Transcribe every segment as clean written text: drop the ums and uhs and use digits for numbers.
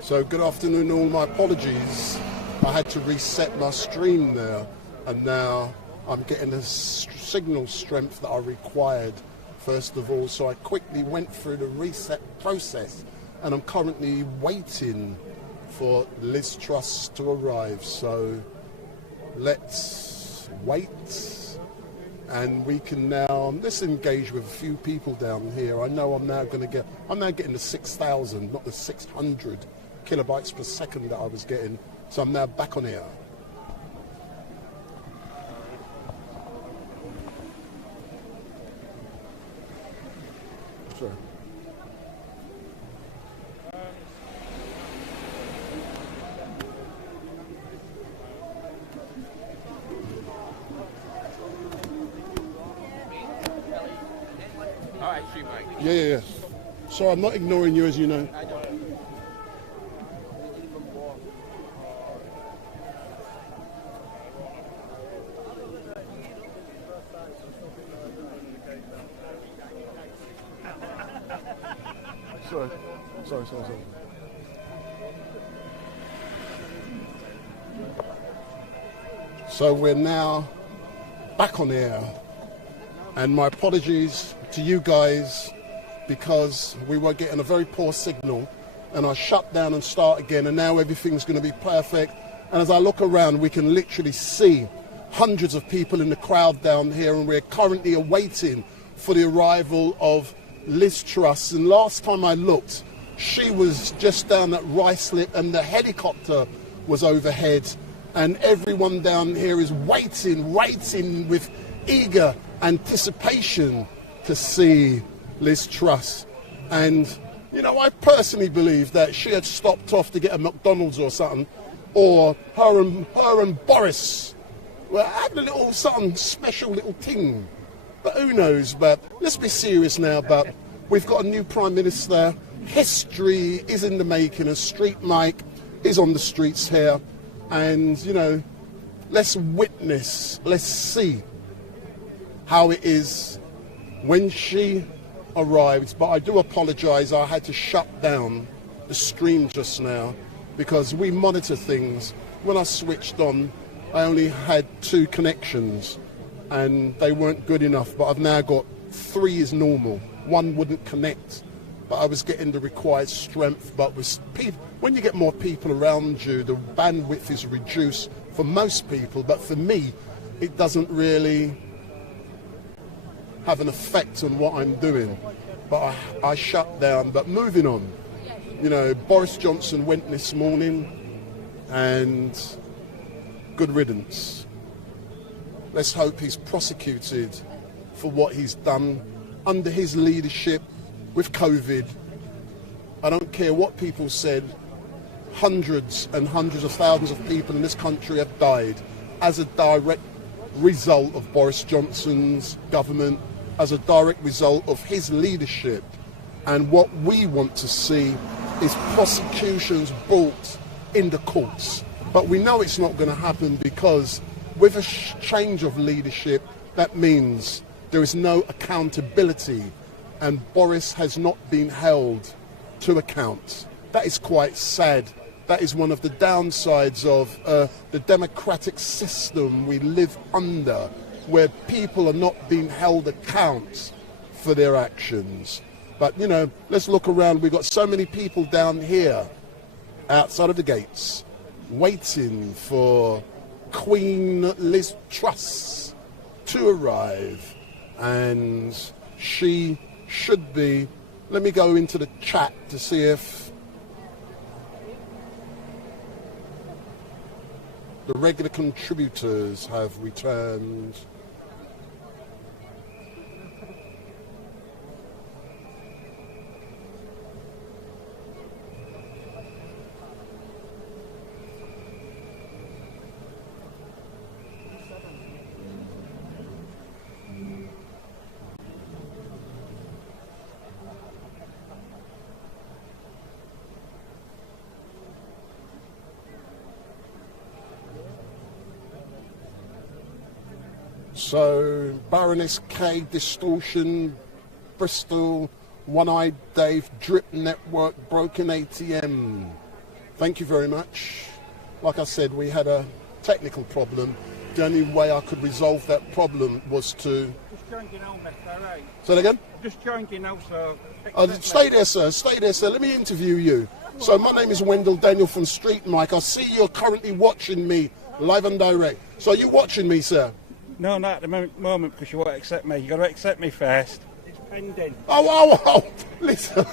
So good afternoon all, my apologies. I had to reset my stream there and now I'm getting the signal strength that I required first of all. So I quickly went through the reset process and I'm currently waiting for Liz Truss to arrive. So let's wait and we can now, let's engage with a few people down here. I know I'm now getting the 6,000, not the 600 kilobytes per second that I was getting. So I'm now back on air. Sorry. All right, StreetMic. Yeah. So I'm not ignoring you, as you know. I know. Sorry. So we're now back on air, and my apologies to you guys because we were getting a very poor signal and I shut down and start again, and now everything's going to be perfect. And as I look around, we can literally see hundreds of people in the crowd down here, and we're currently awaiting for the arrival of Liz Truss. And last time I looked, she was just down at Ruislip and the helicopter was overhead, and everyone down here is waiting with eager anticipation to see Liz Truss. And you know, I personally believe that she had stopped off to get a McDonald's or something, or her and Boris were having a little something special little thing. But who knows? But let's be serious now. But we've got a new Prime Minister. History is in the making. A StreetMic is on the streets here. And, you know, let's witness, let's see how it is when she arrives. But I do apologise, I had to shut down the stream just now because we monitor things. When I switched on, I only had 2 connections and they weren't good enough, but I've now got 3 is normal. 1 wouldn't connect, but I was getting the required strength. But with people, when you get more people around you, the bandwidth is reduced for most people, but for me, it doesn't really have an effect on what I'm doing. But I shut down. But moving on, you know, Boris Johnson went this morning, and good riddance. Let's hope he's prosecuted for what he's done under his leadership with COVID. I don't care what people said, hundreds and hundreds of thousands of people in this country have died as a direct result of Boris Johnson's government, as a direct result of his leadership. And what we want to see is prosecutions brought in the courts. But we know it's not going to happen because with a change of leadership, that means there is no accountability, and Boris has not been held to account. That is quite sad. That is one of the downsides of the democratic system we live under, where people are not being held account for their actions. But, you know, let's look around. We've got so many people down here outside of the gates, waiting for Queen Liz Truss to arrive, and she should be. Let me go into the chat to see if the regular contributors have returned. So, Baroness K, Distortion, Bristol, One-Eyed Dave, Drip Network, Broken ATM. Thank you very much. Like I said, we had a technical problem. The only way I could resolve that problem was to... Just joined you now, Miss, all right? Say that again? Just joined you now, so... Stay there, sir. Stay there, sir. Let me interview you. So, my name is Wendell Daniel from StreetMic. I see you're currently watching me live and direct. So, are you watching me, sir? No, not at the moment, because you won't accept me. You've got to accept me first. It's pending. Oh, listen.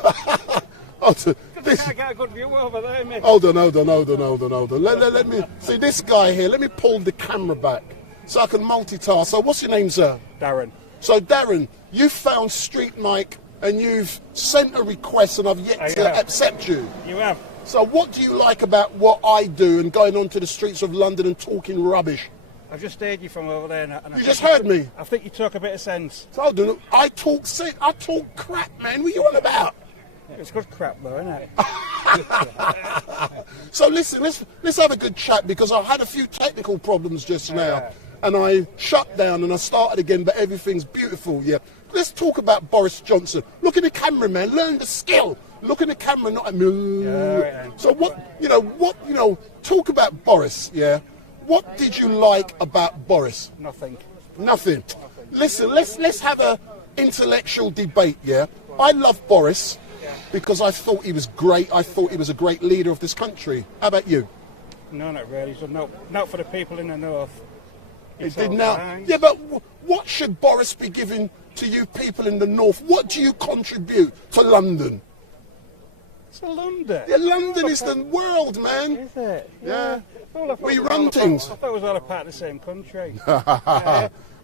This... I got a good view over there, mate. Hold on. Let me... See, this guy here, let me pull the camera back so I can multitask. So, what's your name, sir? Darren. So, Darren, you found StreetMic and you've sent a request and I've yet to accept you. You have. So, what do you like about what I do and going onto the streets of London and talking rubbish? I've just heard you from over there. And you just heard me? I think you talk a bit of sense. So I talk crap, man. What are you on about? It's good crap, though, isn't it? So listen, let's have a good chat, because I had a few technical problems just now, and I shut down and I started again, but everything's beautiful, yeah. Let's talk about Boris Johnson. Look at the camera, man. Learn the skill. Look at the camera, not at me. So talk about Boris, yeah. What did you like about Boris? Nothing. Listen, let's have a intellectual debate, yeah? I love Boris because I thought he was great. I thought he was a great leader of this country. How about you? No, not really. So not for the people in the north. It did now. Yeah, but what should Boris be giving to you people in the north? What do you contribute to London? To London? Yeah, London is the world, man. Is it? Yeah. We run things. I thought it was all a part of the same country.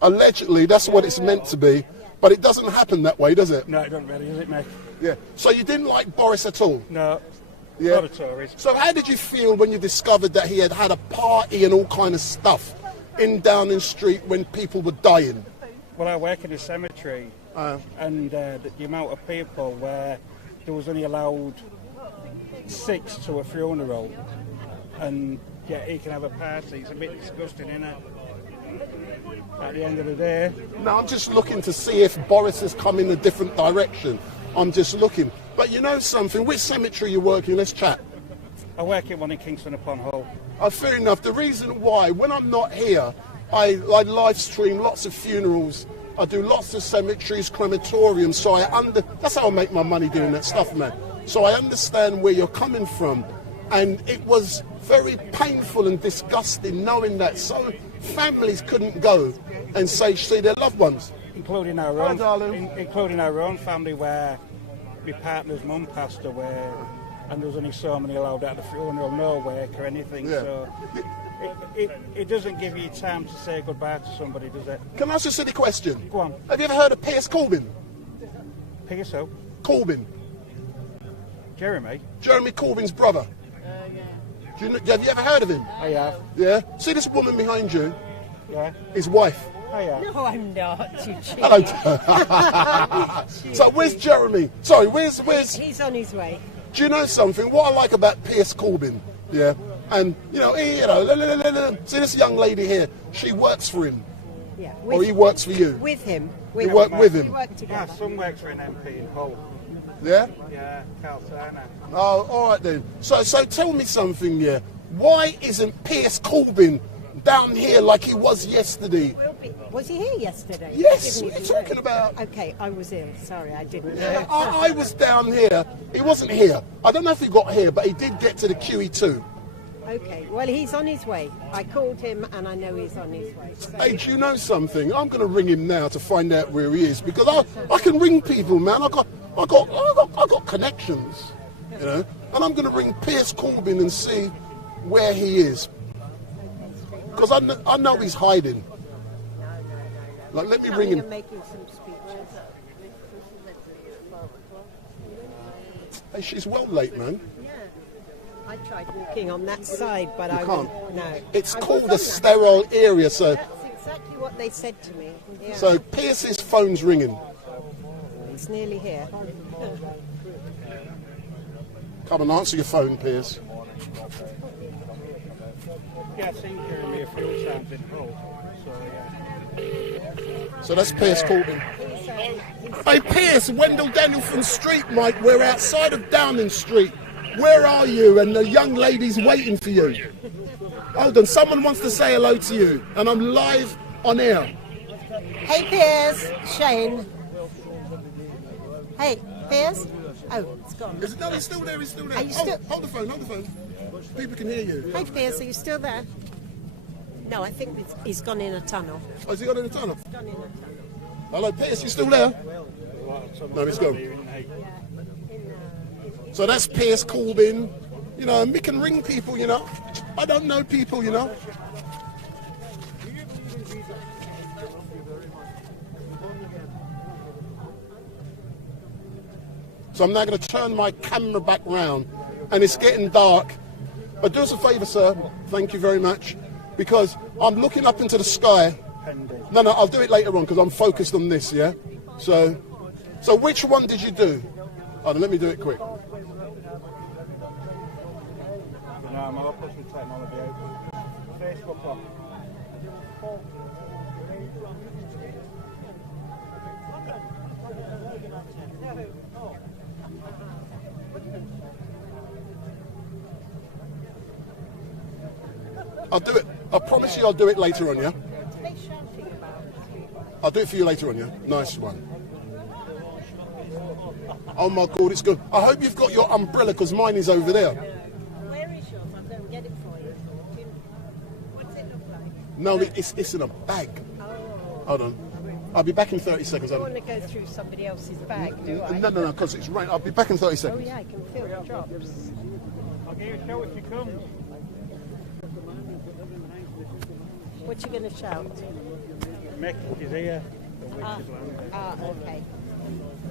Allegedly, that's what it's meant to be. But it doesn't happen that way, does it? No, it doesn't really, does it, mate? Yeah. So you didn't like Boris at all? No. Yeah. Not at all. So how did you feel when you discovered that he had had a party and all kind of stuff in Downing Street when people were dying? Well, I work in a cemetery, and the amount of people where there was only allowed 6 to a funeral, and yeah, he can have a party. It's a bit disgusting, isn't it? At the end of the day. No, I'm just looking to see if Boris has come in a different direction. I'm just looking. But you know something? Which cemetery you work in? Let's chat. I work in one in Kingston upon Hull. Fair enough. The reason why, when I'm not here, I live stream lots of funerals. I do lots of cemeteries, crematoriums. So that's how I make my money doing that stuff, man. So I understand where you're coming from. And it was very painful and disgusting knowing that so families couldn't go and see their loved ones. Including our own family, where my partner's mum passed away, and there was only so many allowed at the funeral, no work or anything. Yeah. So it doesn't give you time to say goodbye to somebody, does it? Can I ask you a silly question? Go on. Have you ever heard of Piers Corbyn? Piers who? Corbyn. Jeremy Corbyn's brother. Have you ever heard of him? I have. Yeah? See this woman behind you? Yeah. His wife. I have. No, I'm not. You cheat. Hello. So where's Jeremy? Sorry, where's... He's on his way. Do you know something? What I like about Piers Corbyn, yeah? And, see this young lady here? She works for him. Yeah. Or he works for you? With him. You work with him? We work together. My son works for an MP in Hull. Yeah? Yeah, Carl Turner. Oh, all right then. So tell me something, yeah. Why isn't Piers Corbyn down here like he was yesterday? Was he here yesterday? Yes, Didn't what are you even talking know. about? Okay, I was ill. Sorry, I didn't Yeah, know. I was down here. He wasn't here. I don't know if he got here, but he did get to the QE2. Okay, well, he's on his way. I called him, and I know he's on his way. So. Hey, do you know something? I'm going to ring him now to find out where he is, because I can ring people, man. I got connections, you know. And I'm going to ring Piers Corbyn and see where he is, because I know he's hiding. Like, let me ring him. Making some speeches. Hey, she's well late, man. Yeah. I tried walking on that side, but I can't. No. It's called a sterile area, so. That's exactly what they said to me. Yeah. So Pierce's phone's ringing. It's nearly here. Come and answer your phone, Pierce. Yeah, I think hearing me a few times in Hull. So, yeah. So that's Pierce Corbyn. Hey, Pierce, Wendell Daniel from StreetMic. We're outside of Downing Street. Where are you? And the young lady's waiting for you. Hold on, someone wants to say hello to you. And I'm live on air. Hey, Piers. Shane. Hey, Piers. Oh, it's gone. Is it, no, he's still there, he's still there. Are you still- Hold the phone. People can hear you. Hey, Piers, are you still there? No, I think he's gone in a tunnel. Oh, has he got in the tunnel? He's gone in a tunnel. Hello, Pierce, you still there? No, he's gone. So that's Piers Corbyn. You know, and we can ring people, you know. I don't know people, you know. So I'm now going to turn my camera back round, and it's getting dark. But do us a favour, sir. Thank you very much. Because I'm looking up into the sky. No, I'll do it later on because I'm focused on this, yeah? So which one did you do? Oh, let me do it quick. No, I'm all pushing technology out. Facebook one. I'll do it. I promise you I'll do it later on, yeah? I'll do it for you later on, yeah? Nice one. Oh my God, it's good. I hope you've got your umbrella because mine is over there. Where is yours? I'll go and get it for you. What's it look like? No, it's in a bag. Oh. Hold on. I'll be back in 30 seconds. I don't want to go through somebody else's bag, do I? No, because it's rain. I'll be back in 30 Oh, seconds. yeah, I can feel the drops. I'll give you a show if you come. What you going to shout? Mick is here. Okay.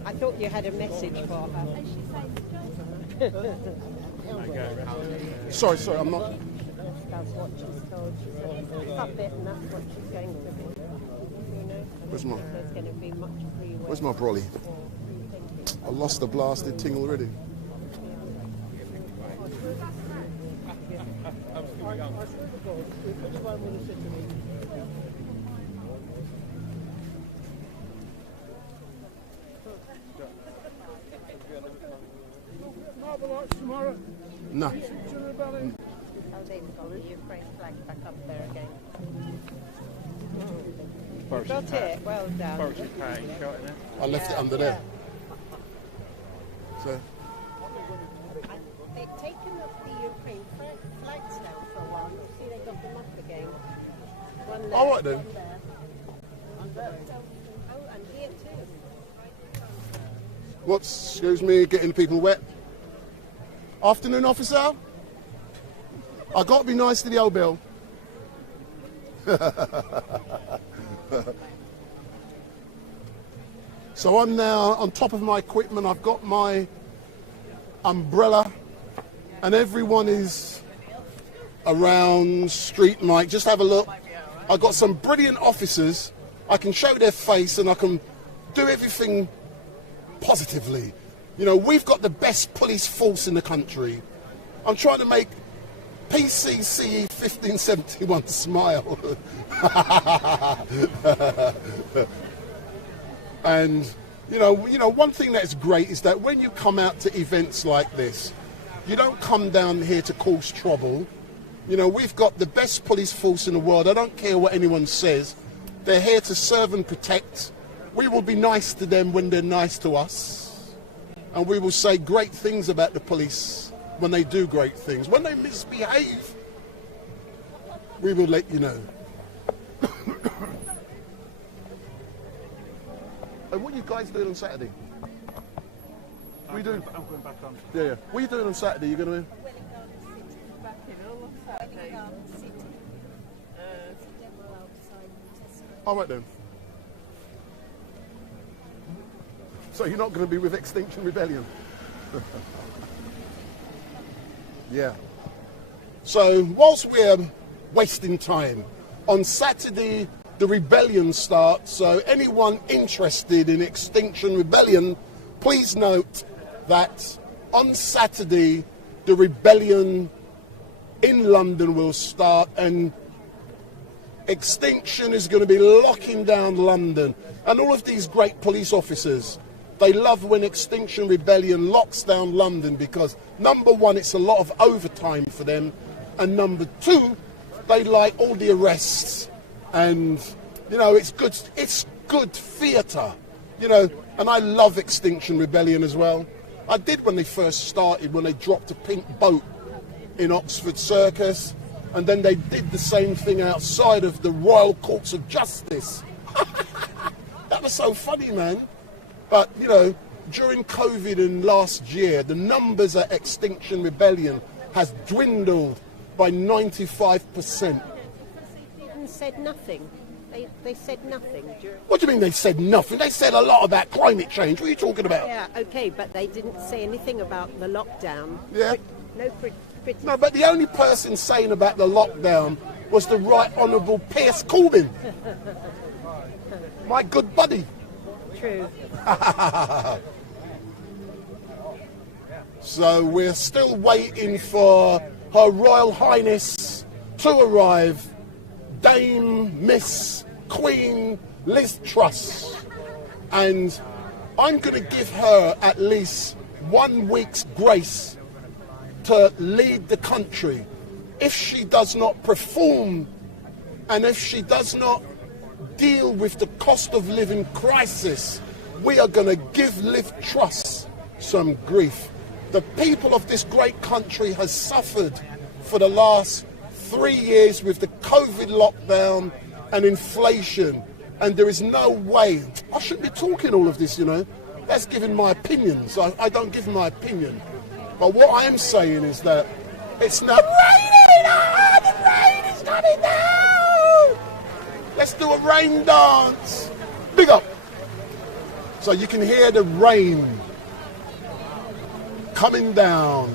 I thought you had a message for her. Sorry, I'm not. That's what she's told. She said, puppet, and that's what she's going to be. You know? Where's my? There's going to be much free will. Where's my brolly? I lost the blasted thing already. No. Oh, they've got the Ukraine flag back up there again. Got it. Well done. I left it under there. So. They've taken up the Ukraine flags down for a while. See, they got them up again. One there. All right then. One there. Oh, and here too. What's, excuse me, getting people wet? Afternoon, officer? I got to be nice to the old Bill. So I'm now on top of my equipment. I've got my umbrella, and everyone is around StreetMic. Just have a look. I've got some brilliant officers. I can show their face, and I can do everything positively. You know, we've got the best police force in the country. I'm trying to make PCCE 1571 smile. And, you know, one thing that's great is that when you come out to events like this, you don't come down here to cause trouble. You know, we've got the best police force in the world. I don't care what anyone says. They're here to serve and protect. We will be nice to them when they're nice to us. And we will say great things about the police when they do great things. When they misbehave, we will let you know. And what are you guys doing on Saturday? What are you doing? I'm going back on. Yeah. What are you doing on Saturday? You going to... All right then. So you're not going to be with Extinction Rebellion? Yeah. So whilst we're wasting time, on Saturday the rebellion starts. So anyone interested in Extinction Rebellion, please note that on Saturday the rebellion in London will start, and Extinction is going to be locking down London. And all of these great police officers, they love when Extinction Rebellion locks down London because, number one, it's a lot of overtime for them, and number two, they like all the arrests, and, you know, it's good theatre, you know, and I love Extinction Rebellion as well. I did when they first started, when they dropped a pink boat in Oxford Circus, and then they did the same thing outside of the Royal Courts of Justice. That was so funny, man. But, you know, during COVID and last year, the numbers at Extinction Rebellion has dwindled by 95%. They said nothing. They said nothing. What do you mean they said nothing? They said a lot about climate change. What are you talking about? Yeah, okay, but they didn't say anything about the lockdown. Yeah. No criticism. No, but the only person saying about the lockdown was the Right Honourable Piers Corbyn. My good buddy. True. So we're still waiting for Her Royal Highness to arrive, Dame Miss Queen Liz Truss. And I'm going to give her at least 1 week's grace to lead the country. If she does not perform, and if she does not deal with the cost of living crisis, we are going to give Liz Truss some grief. The people of this great country has suffered for the last 3 years with the COVID lockdown and inflation, and there is no way. I shouldn't be talking all of this, you know. That's giving my opinions. I don't give my opinion. But what I am saying is that it's not raining! Oh, the rain is coming down! Let's do a rain dance. Big up. So you can hear the rain coming down,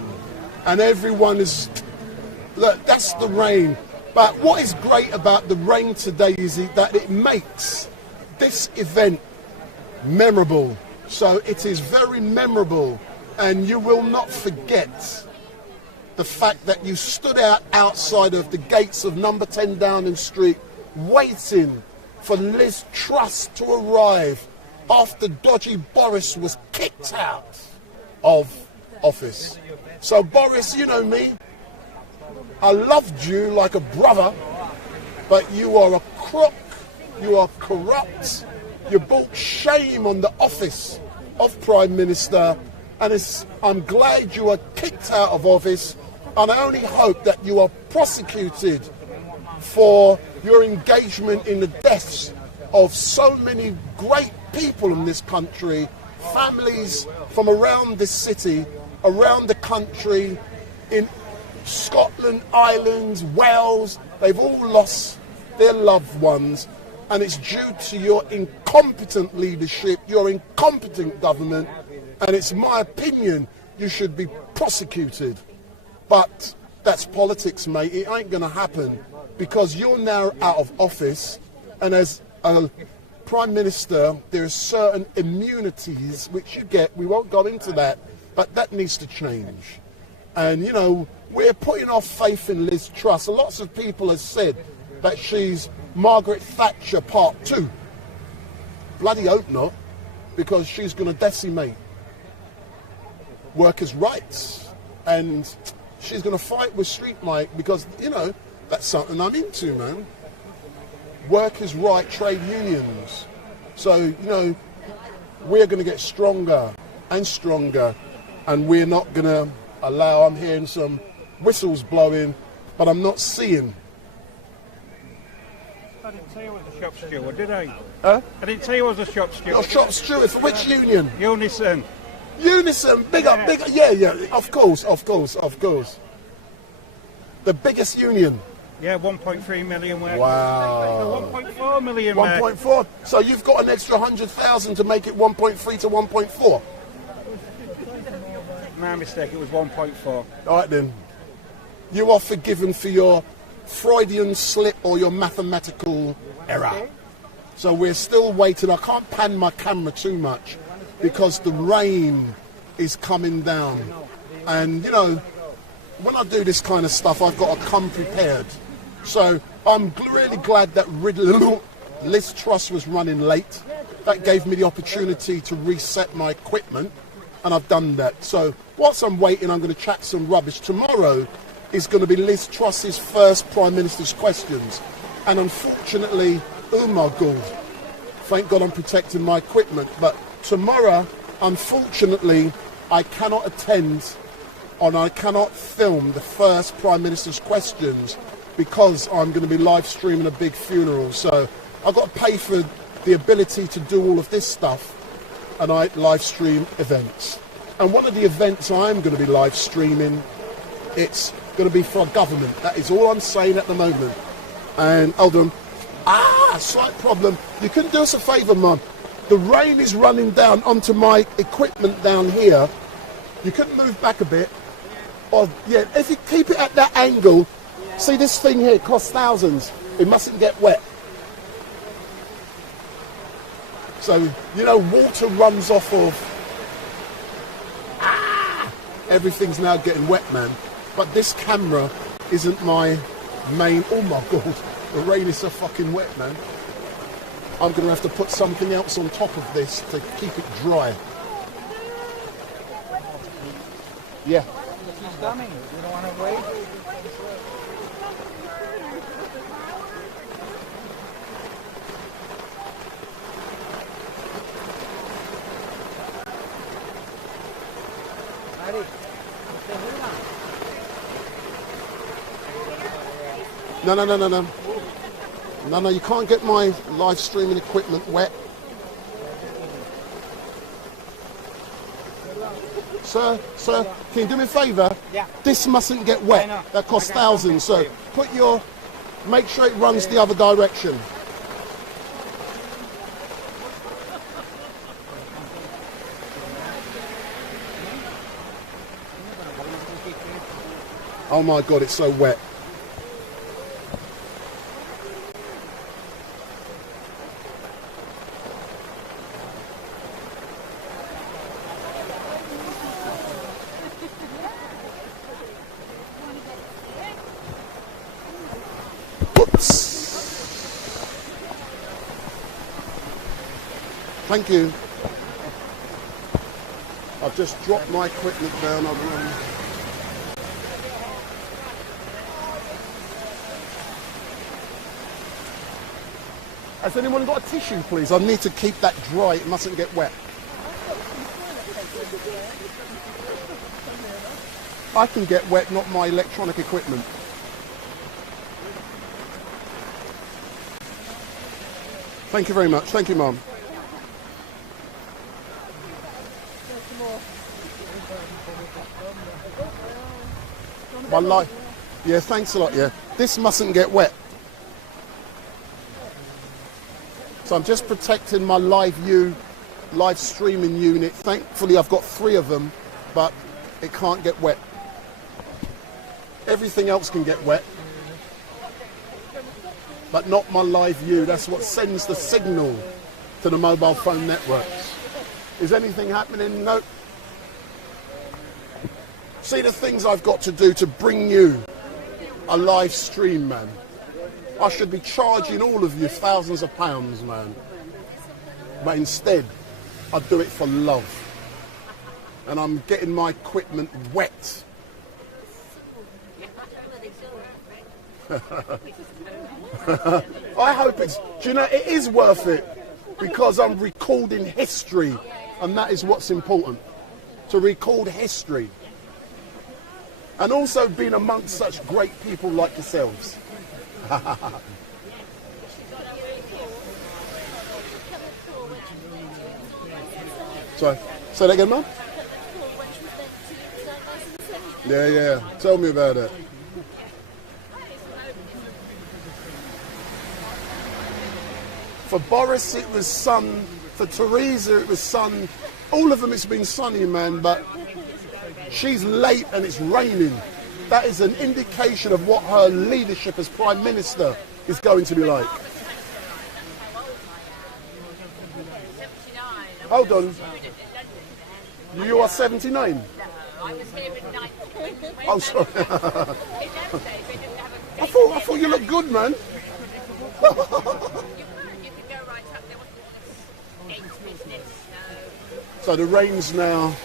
and everyone is, look, that's the rain. But what is great about the rain today is that it makes this event memorable. So it is very memorable, and you will not forget the fact that you stood outside of the gates of number 10 Downing Street waiting for Liz Truss to arrive after dodgy Boris was kicked out of office. So Boris, you know me, I loved you like a brother, but you are a crook, you are corrupt, you brought shame on the office of Prime Minister, and I'm glad you are kicked out of office, and I only hope that you are prosecuted for your engagement in the deaths of so many great people in this country, families from around this city, around the country, in Scotland, Ireland, Wales. They've all lost their loved ones, and it's due to your incompetent leadership, your incompetent government, and it's my opinion you should be prosecuted. But that's politics, mate. It ain't going to happen because you're now out of office, and as a Prime Minister, there are certain immunities which you get. We won't go into that, but that needs to change. And, you know, we're putting our faith in Liz Truss. Lots of people have said that she's Margaret Thatcher Part 2. Bloody hope not, because she's going to decimate workers' rights. And she's going to fight with StreetMic because, you know, that's something I'm into, man. workers' right trade unions. So, you know, we're going to get stronger and stronger, and we're not going to allow, I'm hearing some whistles blowing, but I'm not seeing. I didn't say I was a shop steward, did I? Huh? I didn't say I was a shop steward. You're shop steward, for which union? Unison. Unison, big up, big up, yeah, of course. The biggest union. Yeah, 1.3 million workers. Wow. 1.4 million 1.4. So you've got an extra 100,000 to make it 1.3 to 1.4. My mistake, it was 1.4. All right then. You are forgiven for your Freudian slip or your mathematical error. So we're still waiting. I can't pan my camera too much because the rain is coming down. And, you know, when I do this kind of stuff, I've got to come prepared. So I'm really glad that Liz Truss was running late. That gave me the opportunity to reset my equipment, and I've done that. So whilst I'm waiting, I'm going to chat some rubbish. Tomorrow is going to be Liz Truss's first Prime Minister's questions. And unfortunately, oh my God, thank God I'm protecting my equipment. But tomorrow, unfortunately, I cannot attend and I cannot film the first Prime Minister's questions because I'm going to be live streaming a big funeral. So I've got to pay for the ability to do all of this stuff, and I live stream events. And one of the events I'm going to be live streaming, it's going to be for a government. That is all I'm saying at the moment. And hold on. Slight problem. You can do us a favour, Mum. The rain is running down onto my equipment down here. You can move back a bit. Or, yeah, if you keep it at that angle, see this thing here costs thousands. It mustn't get wet. So, you know, water runs off of... Everything's now getting wet, man. But this camera isn't my main... Oh, my God. The rain is so fucking wet, man. I'm going to have to put something else on top of this to keep it dry. Yeah. She's coming. You don't want to wait? No, you can't get my live streaming equipment wet. Sir, can you do me a favour? Yeah. This mustn't get wet. That costs thousands. So make sure it runs the other direction. Oh my God, it's so wet. Thank you. I've just dropped my equipment down. Has anyone got a tissue, please? I need to keep that dry. It mustn't get wet. I can get wet, not my electronic equipment. Thank you very much. Thank you, Mum. My life. Yeah, thanks a lot, yeah. This mustn't get wet. So I'm just protecting my live streaming unit. Thankfully, I've got 3 of them, but it can't get wet. Everything else can get wet, but not my live view. That's what sends the signal to the mobile phone networks. Is anything happening? No. See the things I've got to do to bring you a live stream, man. I should be charging all of you thousands of pounds, man. But instead, I do it for love. And I'm getting my equipment wet. I hope it's, do you know, it is worth it because I'm recording history, and that is what's important, to record history. And also being amongst such great people like yourselves. Sorry, say that again, Mum? Yeah, tell me about it. For Boris it was sun, for Theresa it was sun, all of them it's been sunny, man, but she's late and it's raining. That is an indication of what her leadership as Prime Minister is going to be like. Hold on. You are 79? No, I was here in 90. Oh, sorry. I thought you looked good, man. You could go right up there. Wasn't business, no. So the rain's now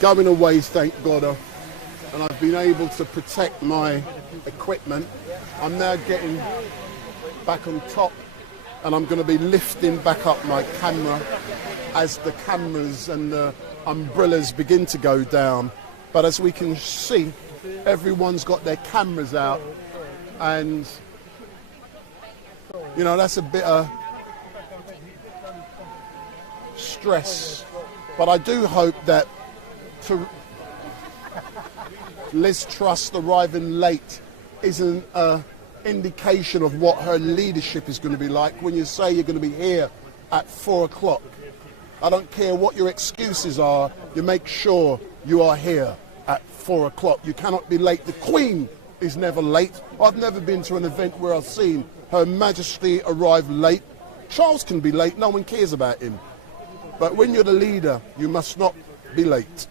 going away, thank God, and I've been able to protect my equipment. I'm now getting back on top, and I'm going to be lifting back up my camera as the cameras and the umbrellas begin to go down. But as we can see, everyone's got their cameras out, and you know, that's a bit of stress. But I do hope that Liz Truss arriving late isn't an indication of what her leadership is going to be like when you say you're going to be here at 4 o'clock. I don't care what your excuses are, you make sure you are here at 4 o'clock. You cannot be late. The Queen is never late. I've never been to an event where I've seen Her Majesty arrive late. Charles can be late, no one cares about him. But when you're the leader, you must not be late.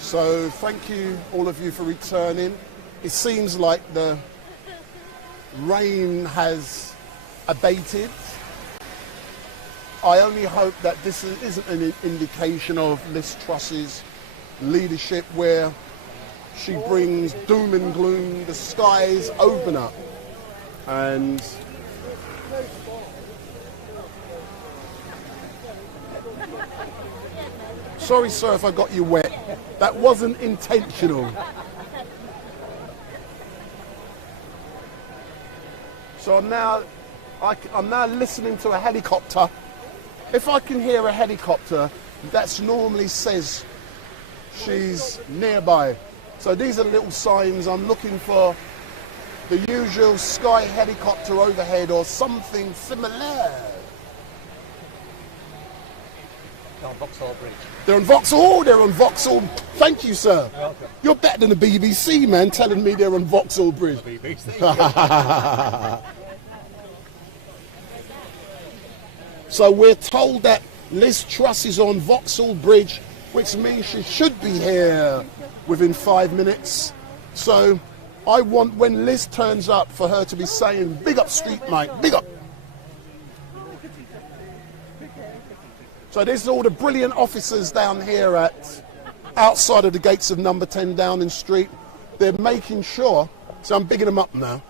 So thank you, all of you, for returning. It seems like the rain has abated. I only hope that this isn't an indication of Liz Truss's leadership where she brings doom and gloom. The skies open up and sorry, sir, if I got you wet. That wasn't intentional. So I'm now listening to a helicopter. If I can hear a helicopter, that normally says she's nearby. So these are little signs. I'm looking for the usual sky helicopter overhead or something similar. On Vauxhall Bridge. They're on Vauxhall. They're on Vauxhall. Thank you, sir. You're welcome. You're better than the BBC, man, telling me they're on Vauxhall Bridge. BBC. So we're told that Liz Truss is on Vauxhall Bridge, which means she should be here within 5 minutes. So I want, when Liz turns up, for her to be saying, big up StreetMic, big up. So this is all the brilliant officers down here outside of the gates of number 10 Downing Street. They're making sure, so I'm bigging them up now,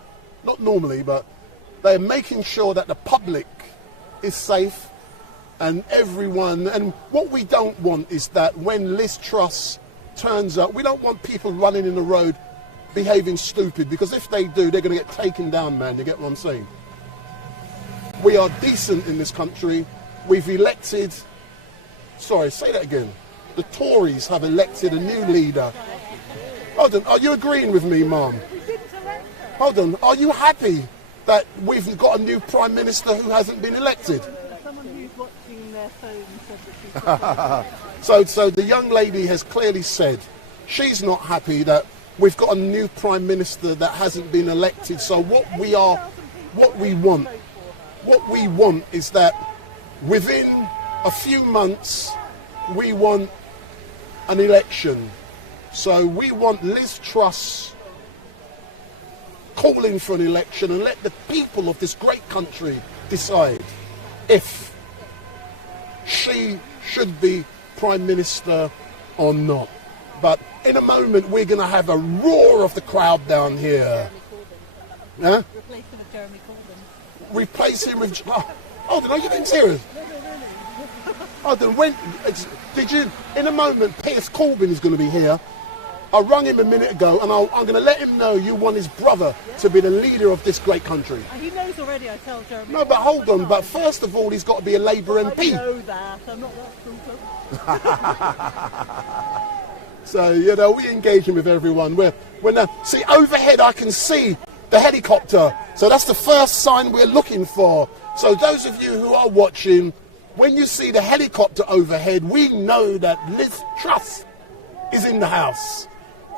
not normally, but they're making sure that the public is safe and everyone, and what we don't want is that when Liz Truss turns up, we don't want people running in the road behaving stupid, because if they do, they're going to get taken down, man. You get what I'm saying? We are decent in this country. We've elected, sorry, say that again. The Tories have elected a new leader. Hold on, are you agreeing with me, Mum? Hold on, are you happy that we've got a new Prime Minister who hasn't been elected? Someone who's watching their phone said that she's So the young lady has clearly said she's not happy that we've got a new Prime Minister that hasn't been elected. So what we want is that within a few months we want an election. So we want Liz Truss calling for an election and let the people of this great country decide if she should be Prime Minister or not. But in a moment we're going to have a roar of the crowd down here. Huh? Replace him with Jeremy Corbyn. Replace him with... Oh, hold on, are you being serious? Hold on, when... Did you... In a moment, Piers Corbyn is going to be here. I rung him a minute ago and I'm going to let him know you want his brother to be the leader of this great country. He knows already, I tell Jeremy. No, but hold on, but first of all, he's got to be a Labour MP. I know that, I'm not that stupid. So, you know, we engaging with everyone. We're now, see, overhead I can see the helicopter. So that's the first sign we're looking for. So those of you who are watching, when you see the helicopter overhead, we know that Liz Truss is in the house.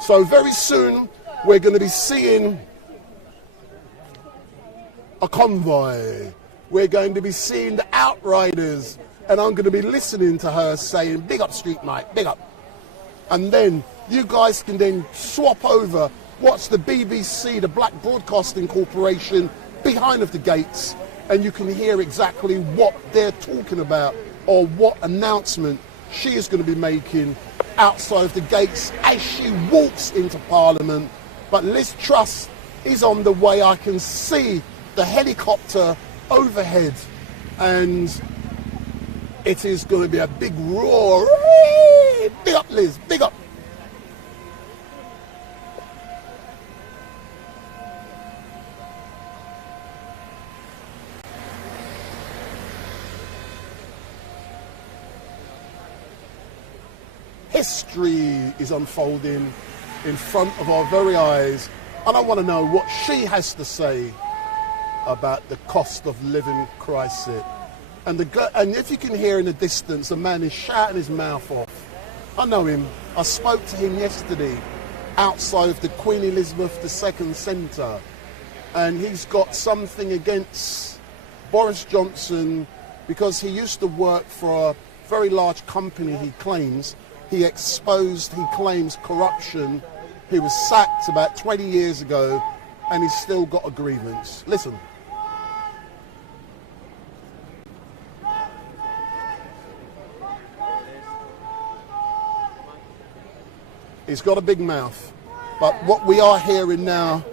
So very soon we're going to be seeing a convoy. We're going to be seeing the outriders, and I'm going to be listening to her saying, big up StreetMic, big up. And then you guys can then swap over, watch the BBC, the Black Broadcasting Corporation, behind of the gates, and you can hear exactly what they're talking about or what announcement she is going to be making outside of the gates as she walks into Parliament. But Liz Truss is on the way. I can see the helicopter overhead, and it is going to be a big roar. Big up, Liz, big up. History is unfolding in front of our very eyes, and I want to know what she has to say about the cost of living crisis. And if you can hear in the distance, a man is shouting his mouth off. I know him. I spoke to him yesterday outside of the Queen Elizabeth II Centre, and he's got something against Boris Johnson because he used to work for a very large company, he claims. He exposed, he claims, corruption. He was sacked about 20 years ago, and he's still got a grievance. Listen. He's got a big mouth. But what we are hearing now,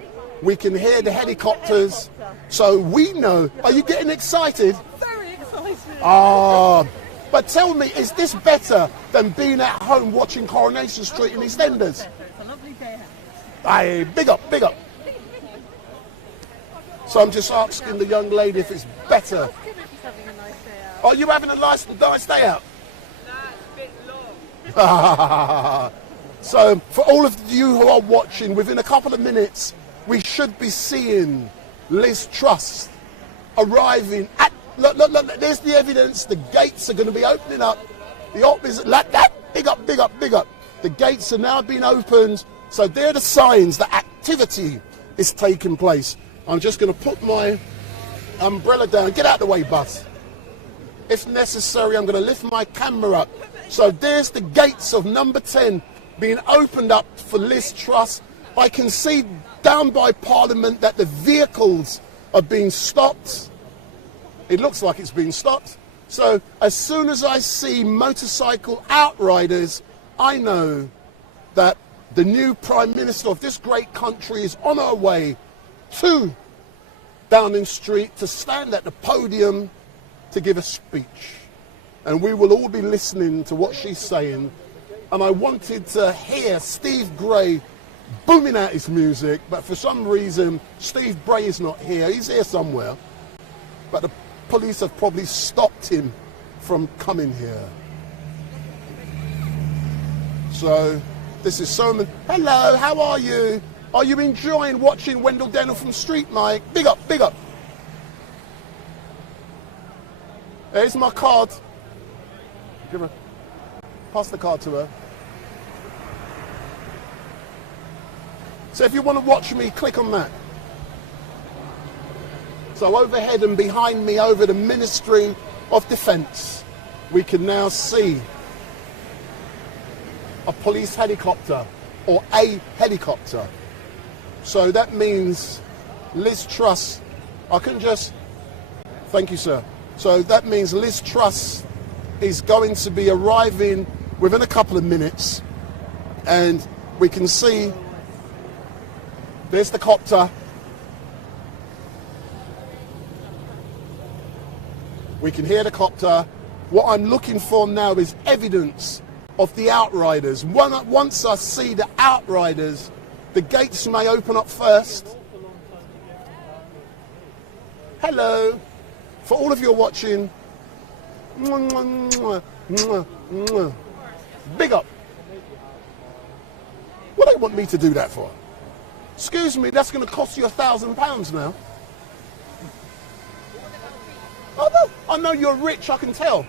we can hear the helicopters. So we know. Are you getting excited? Very excited. Ah. But tell me, is this better than being at home watching Coronation Street in EastEnders? It's a lovely day out. Aye, big up, big up. So I'm just asking the young lady if it's better. Ask him if he's having a nice day out. Are you having a nice day out? Nah, it's a bit long. So for all of you who are watching, within a couple of minutes, we should be seeing Liz Truss arriving at... Look, there's the evidence. The gates are going to be opening up. The opposite, like that, big up, big up, big up. The gates are now being opened. So they're the signs that activity is taking place. I'm just going to put my umbrella down. Get out of the way, Buzz. If necessary, I'm going to lift my camera up. So there's the gates of number 10 being opened up for Liz Truss. I can see down by Parliament that the vehicles are being stopped. It looks like it's been stopped. So as soon as I see motorcycle outriders, I know that the new Prime Minister of this great country is on her way to Downing Street to stand at the podium to give a speech. And we will all be listening to what she's saying. And I wanted to hear Steve Gray booming out his music, but for some reason, Steve Bray is not here. He's here somewhere. But the police have probably stopped him from coming here. So, this is so... Hello, how are you? Are you enjoying watching Wendell Daniel from StreetMic? Big up, big up. Here's my card. Give her. Pass the card to her. So if you want to watch me, click on that. So overhead and behind me, over the Ministry of Defence, we can now see a police helicopter, or a helicopter. So that means Liz Truss, I can just, thank you sir. So that means Liz Truss is going to be arriving within a couple of minutes, and we can see, there's the copter. We can hear the copter. What I'm looking for now is evidence of the outriders. Once I see the outriders, the gates may open up first. Hello. For all of you watching, big up. What do they want me to do that for? Excuse me, that's going to cost you £1,000 now. Oh, no, I know you're rich, I can tell.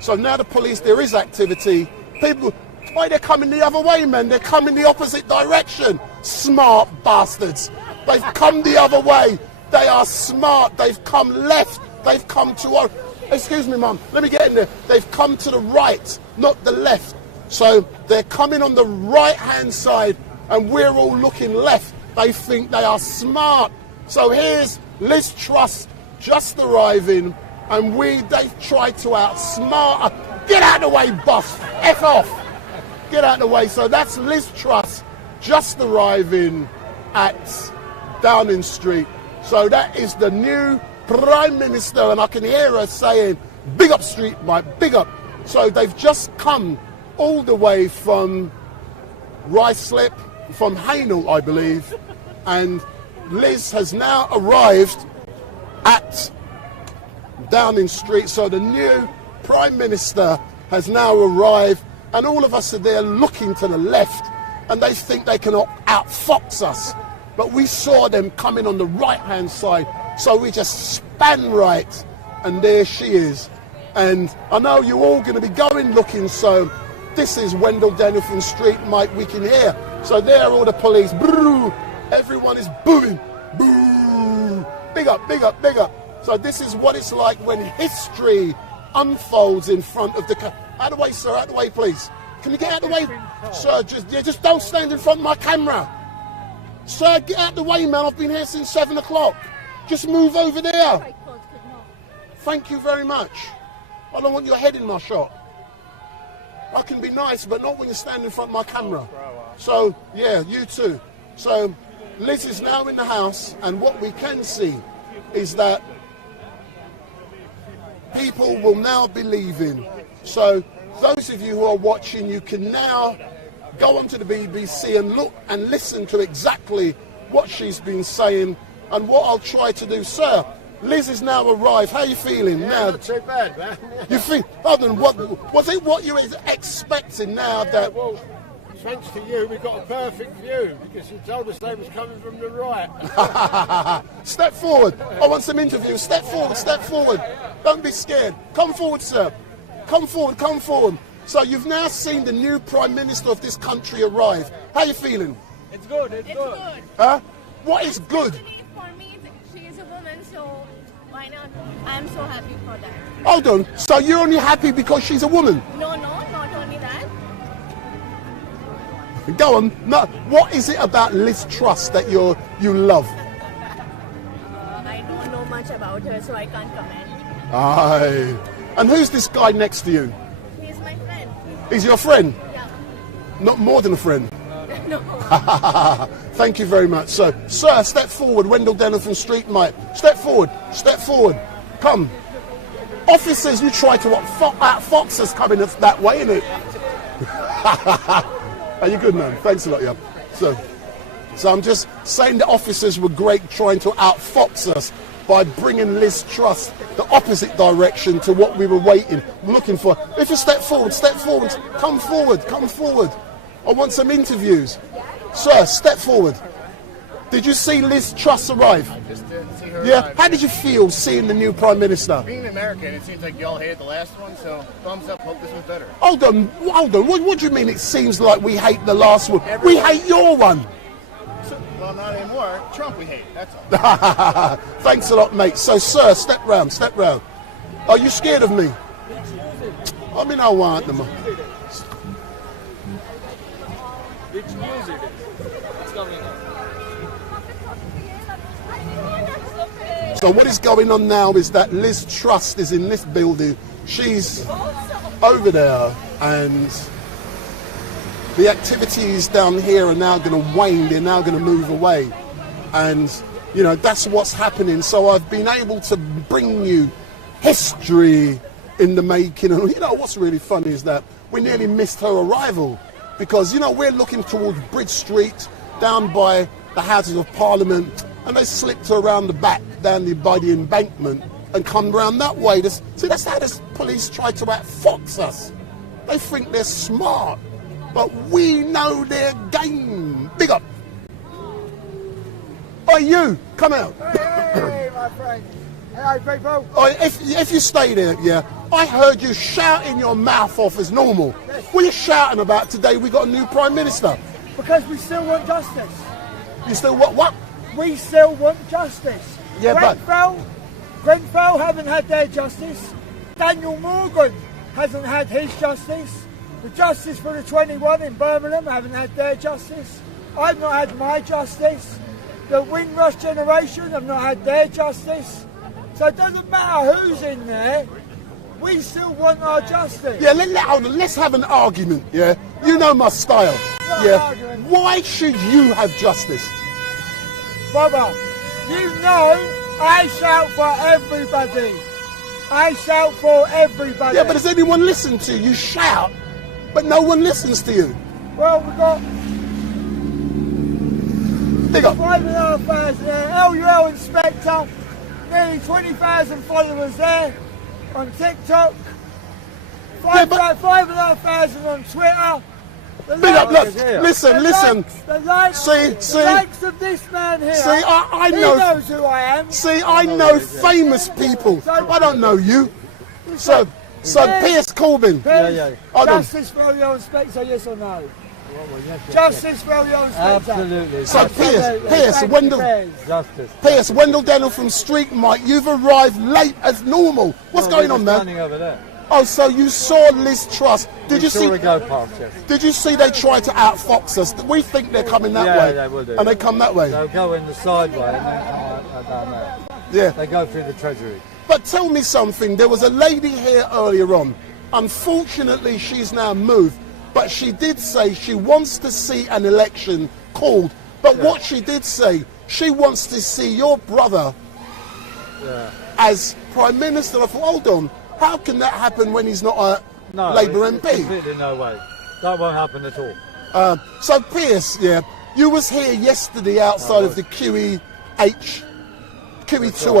So now the police, there is activity. People, why they're coming the other way, man? They're coming the opposite direction. Smart bastards. They've come the other way. They are smart. They've come left. They've come to our... Excuse me, Mum. Let me get in there. They've come to the right, not the left. So they're coming on the right-hand side, and we're all looking left. They think they are smart. So here's Liz Truss just arriving, and they've tried to outsmart her. Get out of the way, boss. F off. Get out of the way. So that's Liz Truss just arriving at Downing Street. So that is the new Prime Minister, and I can hear her saying, big up StreetMic, big up. So they've just come all the way from Ruislip, from Hainault, I believe, and Liz has now arrived at Downing Street. So the new Prime Minister has now arrived, and all of us are there looking to the left, and they think they can outfox us. But we saw them coming on the right-hand side, so we just span right, and there she is. And I know you're all going to be going looking, so this is Wendell Daniel from StreetMic, we can hear. So there are all the police. Boo! Everyone is booing. Boo! Big up, big up, big up. So this is what it's like when history unfolds in front of the... Out of the way, sir, out of the way, please. Can you get out of the way? Sir, just don't stand in front of my camera. Sir, get out of the way, man. I've been here since 7 o'clock. Just move over there. Thank you very much. I don't want your head in my shot. I can be nice, but not when you stand in front of my camera. So, yeah, you too. So, Liz is now in the house, and what we can see is that people will now be leaving. So, those of you who are watching, you can now go onto the BBC and look and listen to exactly what she's been saying and what I'll try to do. Sir, Liz has now arrived. How are you feeling now? Not too bad, man. You think, hold on, was it what you were expecting now that... Well, thanks to you, we got a perfect view because you told us they was coming from the right. Step forward. I want some interviews. Step forward, step forward. Don't be scared. Come forward, sir. Come forward, come forward. So you've now seen the new Prime Minister of this country arrive. How are you feeling? It's good, it's good. Huh? What is good? For me, she is a woman, so why not? I'm so happy for that. Hold on. So you're only happy because she's a woman? No, not only that. Go on. No. What is it about Liz Truss that you love? I don't know much about her, so I can't comment. Aye. And who's this guy next to you? He's my friend. He's your friend? Yeah. Not more than a friend? No. Thank you very much. So, sir, step forward. Wendell Denham from StreetMic. Step forward. Step forward. Come. Officers, you try to outfox us coming that way, innit? Are you good, man? Thanks a lot, yeah. So I'm just saying the officers were great trying to outfox us by bringing Liz Truss the opposite direction to what we were looking for. If you step forward, come forward, come forward. I want some interviews. Sir, step forward. Did you see Liz Truss arrive? I just didn't see her Yeah, arrive. how did you feel seeing the new Prime Minister? Being American, it seems like y'all hated the last one, so thumbs up, hope this one's better. Hold on. What do you mean it seems like we hate the last one? We hate your one. Well, not anymore. Trump we hate, that's all. Thanks a lot, mate. So, sir, step round. Are you scared of me? I mean, I want them. Which news it is? What's going on? So what is going on now is that Liz Truss is in this building. She's over there, and the activities down here are now going to wane. They're now going to move away, and you know that's what's happening. So I've been able to bring you history in the making. And you know what's really funny is that we nearly missed her arrival, because you know we're looking towards Bridge Street, down by the Houses of Parliament, and they slipped her around the back down by the embankment and come round that way. See, that's how the police try to outfox us. They think they're smart, but we know their game. Big up. Oh, you, come out. Hey, my friend. Hello, people. Oh, if you stay there, yeah. I heard you shouting your mouth off as normal. What are you shouting about today? We got a new Prime Minister. Because we still want justice. You still what? We still want justice. Yeah, Grenfell haven't had their justice. Daniel Morgan hasn't had his justice. The justice for the 21 in Birmingham haven't had their justice. I've not had my justice. The Windrush generation have not had their justice. So it doesn't matter who's in there. We still want our justice. Yeah, let's have an argument, yeah? You know my style, yeah? Why should you have justice? Brother, you know I shout for everybody. I shout for everybody. Yeah, but does anyone listen to you? You shout, but no one listens to you. Well, we've got Big up. 5,500 there. LUL Inspector, nearly 20,000 followers there on TikTok. 5,500 on Twitter. Big up, look, listen. The likes of this man here. See, I know. He knows who I am. See, I know famous people. I don't know you. So Piers Corbyn. Justice for LUL Inspector, yes or no? Justice for LUL Inspector. Absolutely. So Piers, Wendell Denham from StreetMic, you've arrived late as normal. What's going on, man? Standing over there. Oh, so you saw Liz Truss. Did you see? Go past, yes. Did you see they tried to outfox us? We think they're coming that way. Yeah, they will do. And they come that way. They'll go in the side way and then come down there. Yeah. They go through the Treasury. But tell me something. There was a lady here earlier on. Unfortunately, she's now moved. But she did say she wants to see an election called. But what she did say, she wants to see your brother as Prime Minister. I thought, hold on. How can that happen when he's not a Labour MP? Completely no way. That won't happen at all. So, Piers, you was here yesterday outside of the QE2,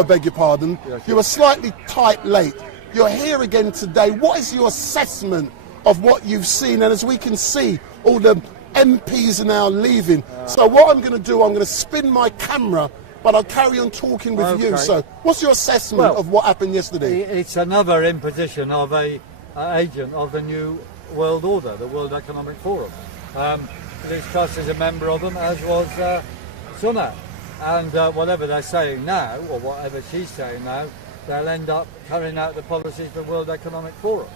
I beg your pardon. You were slightly tight late. You're here again today. What is your assessment of what you've seen? And as we can see, all the MPs are now leaving. So what I'm going to do, I'm going to spin my camera, but I'll carry on talking with you. So what's your assessment of what happened yesterday? It's another imposition of a agent of the New World Order, the World Economic Forum. Liz Truss is a member of them, as was Sunak. And whatever they're saying now, or whatever she's saying now, they'll end up carrying out the policies of the World Economic Forum.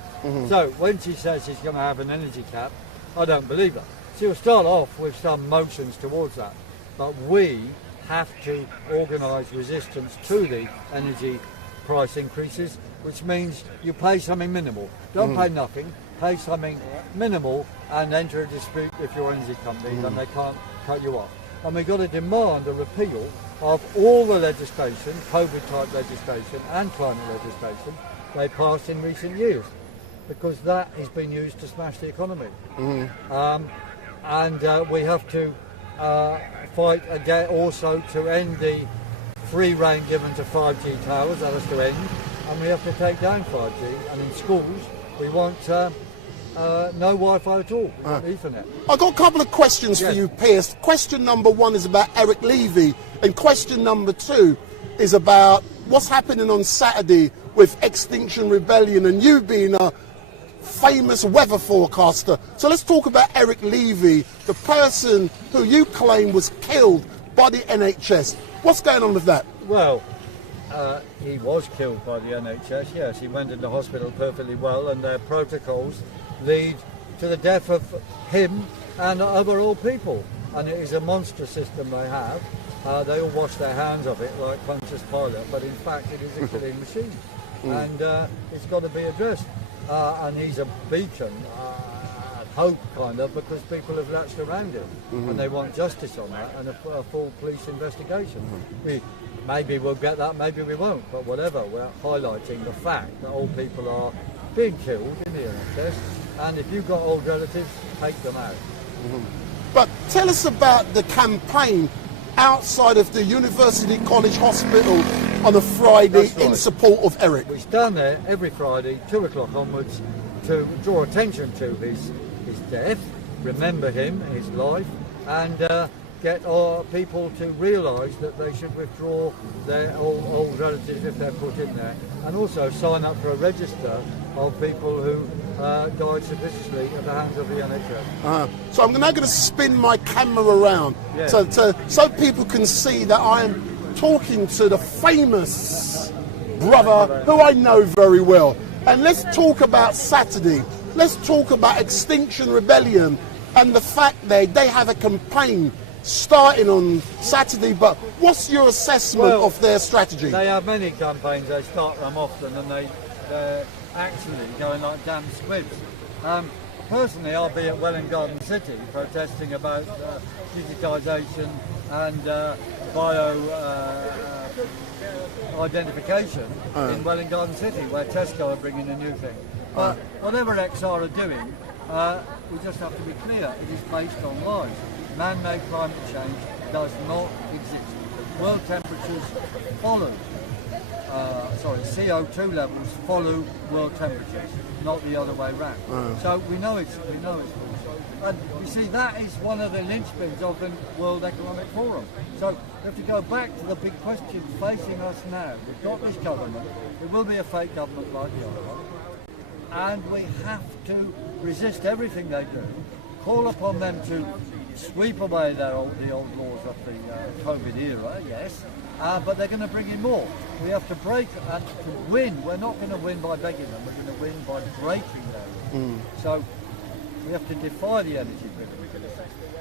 So when she says she's going to have an energy cap, I don't believe her. She'll start off with some motions towards that. But we have to organise resistance to the energy price increases, which means you pay something minimal. Don't pay nothing, pay something minimal and enter a dispute with your energy companies and they can't cut you off. And we've got to demand a repeal of all the legislation, COVID-type legislation and climate legislation they passed in recent years, because that has been used to smash the economy. And we have to fight again also to end the free rein given to 5G towers. That has to end, and we have to take down 5G. And in schools, we want no Wi-Fi at all, Ethernet. I've got a couple of questions for you, Piers. Question number one is about Eric Levy, and question number two is about what's happening on Saturday with Extinction Rebellion and you being a famous weather forecaster. So let's talk about Eric Levy, the person who you claim was killed by the NHS. What's going on with that? Well, he was killed by the NHS, yes. He went into hospital perfectly well, and their protocols lead to the death of him and other old people. And it is a monster system they have. They all wash their hands of it like Pontius Pilate, but in fact it is a killing machine. And it's got to be addressed. And he's a beacon, hope kind of, because people have latched around him and they want justice on that and a full police investigation. Maybe we'll get that, maybe we won't, but whatever, we're highlighting the fact that old people are being killed in the NHS, and if you've got old relatives, take them out. But tell us about the campaign outside of the University College Hospital on a Friday in support of Eric. We stand there every Friday, 2 o'clock onwards, to draw attention to his death, remember him, his life, and get our people to realise that they should withdraw their old relatives if they're put in there, and also sign up for a register of people who died supposedly at the hands of the NHS. So I'm now going to spin my camera around so people can see that I am talking to the famous brother who I know very well. And let's talk about Saturday. Let's talk about Extinction Rebellion and the fact that they have a campaign starting on Saturday. But what's your assessment of their strategy? They have many campaigns. They start them often and they're actually going like damn squibs. Personally, I'll be at Welwyn Garden City protesting about digitisation and identification in Welwyn Garden City, where Tesco are bringing a new thing. But whatever XR are doing, we just have to be clear, it is based on lies. Man-made climate change does not exist. World temperatures follow, CO2 levels follow world temperatures, not the other way around. So we know it's false. And you see, that is one of the linchpins of the World Economic Forum. So we have to go back to the big question facing us now. We've got this government, it will be a fake government like the other one, and we have to resist everything they do, call upon them to sweep away the old laws of the COVID era, yes, but they're going to bring in more. We have to break and to win. We're not going to win by begging them, we're going to win by breaking them. So we have to defy the energy grid.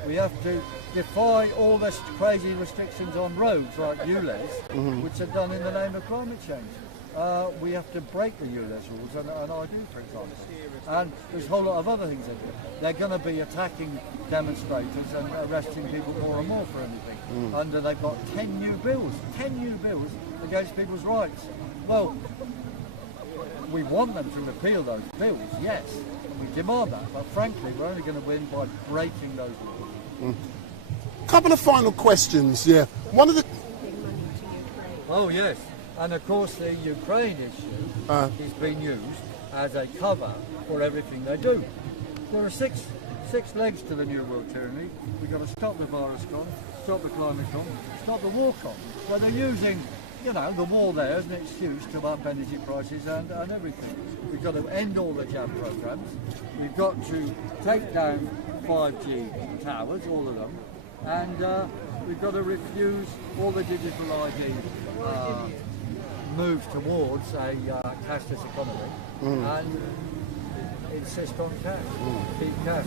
We have to defy all the crazy restrictions on roads like ULEZ, which are done in the name of climate change. We have to break the ULEZ rules, and I do, for example. And there's a whole lot of other things they do. They're going to be attacking demonstrators and arresting people more and more for anything. And they've got 10 new bills against people's rights. Well, we want them to repeal those bills, yes. We demand that, but frankly, we're only going to win by breaking those laws. Couple of final questions, One of the... Oh, yes. And of course, the Ukraine issue is being used as a cover for everything they do. There are six legs to the New World Tyranny. We've got to stop the virus con, stop the climate con, stop the war con. So they're using, the war there as an excuse to up energy prices and everything. We've got to end all the jab programs. We've got to take down 5G towers, all of them, and we've got to refuse all the digital ID move towards a cashless economy and insist on cash, keep cash.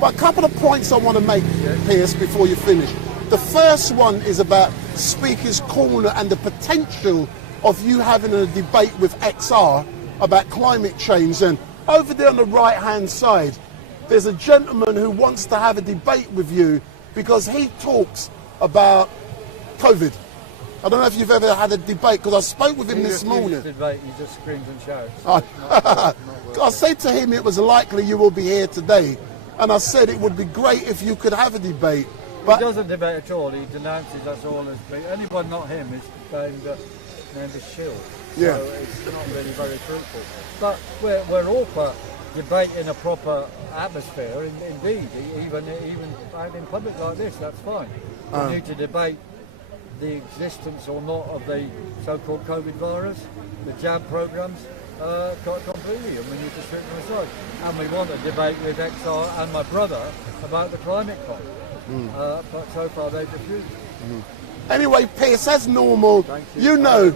But a couple of points I want to make, Piers, before you finish. The first one is about Speaker's Corner and the potential of you having a debate with XR about climate change. And over there on the right-hand side, there's a gentleman who wants to have a debate with you because he talks about COVID. I don't know if you've ever had a debate, because I spoke with him this morning. Debate, he just screams and shouts. I said to him it was likely you will be here today, and I said it would be great if you could have a debate. But he doesn't debate at all. He denounces us all as anyone not him is named a shill. Yeah. So it's not really very fruitful. But we're all for debate in a proper atmosphere. Indeed, even out in public like this, that's fine. We need to debate the existence or not of the so-called COVID virus, the jab programs, completely, and we need to strip them aside. And we want a debate with XR and my brother about the climate COP. But so far they've refused. Anyway, Piers, as normal, you know,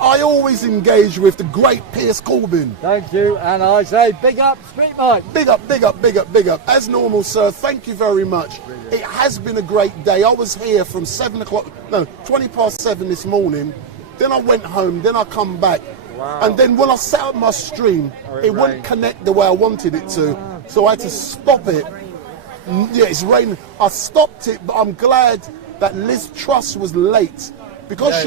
I always engage with the great Piers Corbyn. Thank you, and I say big up, StreetMic. Big up, big up, big up, big up. As normal, sir, thank you very much. It has been a great day. I was here from 20 past 7 this morning. Then I went home, then I come back. Wow. And then when I set up my stream, it wouldn't connect the way I wanted it to. So I had to stop it. Yeah, it's raining. I stopped it, but I'm glad that Liz Truss was late. Because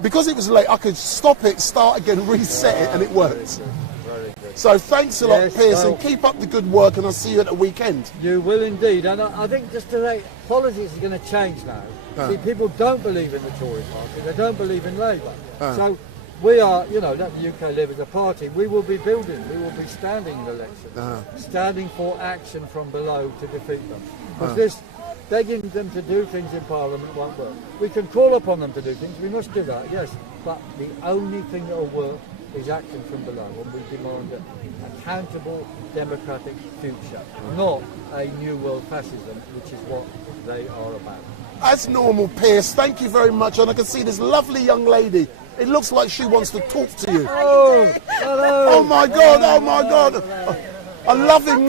because it was late, I could stop it, start again, reset it, and it worked. Very good. So thanks a lot, Piers, and keep up the good work, and I'll see you at the weekend. You will indeed, and I think just to say, politics is going to change now. See, people don't believe in the Tory party, they don't believe in Labour. So we are, let the UK live as a party, we will be building, we will be standing in elections, standing for action from below to defeat them. Because this begging them to do things in Parliament won't work. We can call upon them to do things, we must do that, yes, but the only thing that will work is action from below, and we demand an accountable democratic future, not a new world fascism, which is what they are about. As normal, Piers, thank you very much, and I can see this lovely young lady. It looks like she wants to talk to you. Oh, hello. Oh my God, oh my God. I love him.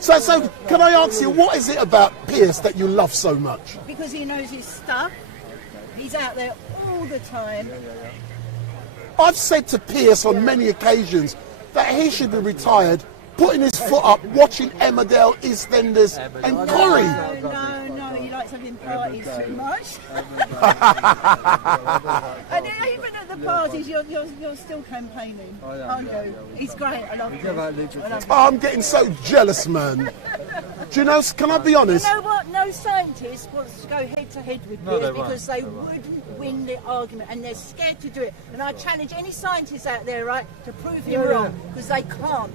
So can I ask you, what is it about Piers that you love so much? Because he knows his stuff. He's out there all the time. I've said to Piers on many occasions that he should be retired, putting his foot up, watching Emmerdale, EastEnders and Corrie. No, he likes having parties too much. And even at the parties, you're still campaigning, aren't you? He's great, I love him. Oh, I'm getting so jealous, man. Do you know, can I be honest? You know what? No scientist wants to go head-to-head with Piers because they wouldn't win the argument, and they're scared to do it. And I challenge any scientists out there, right, to prove him wrong, because they can't.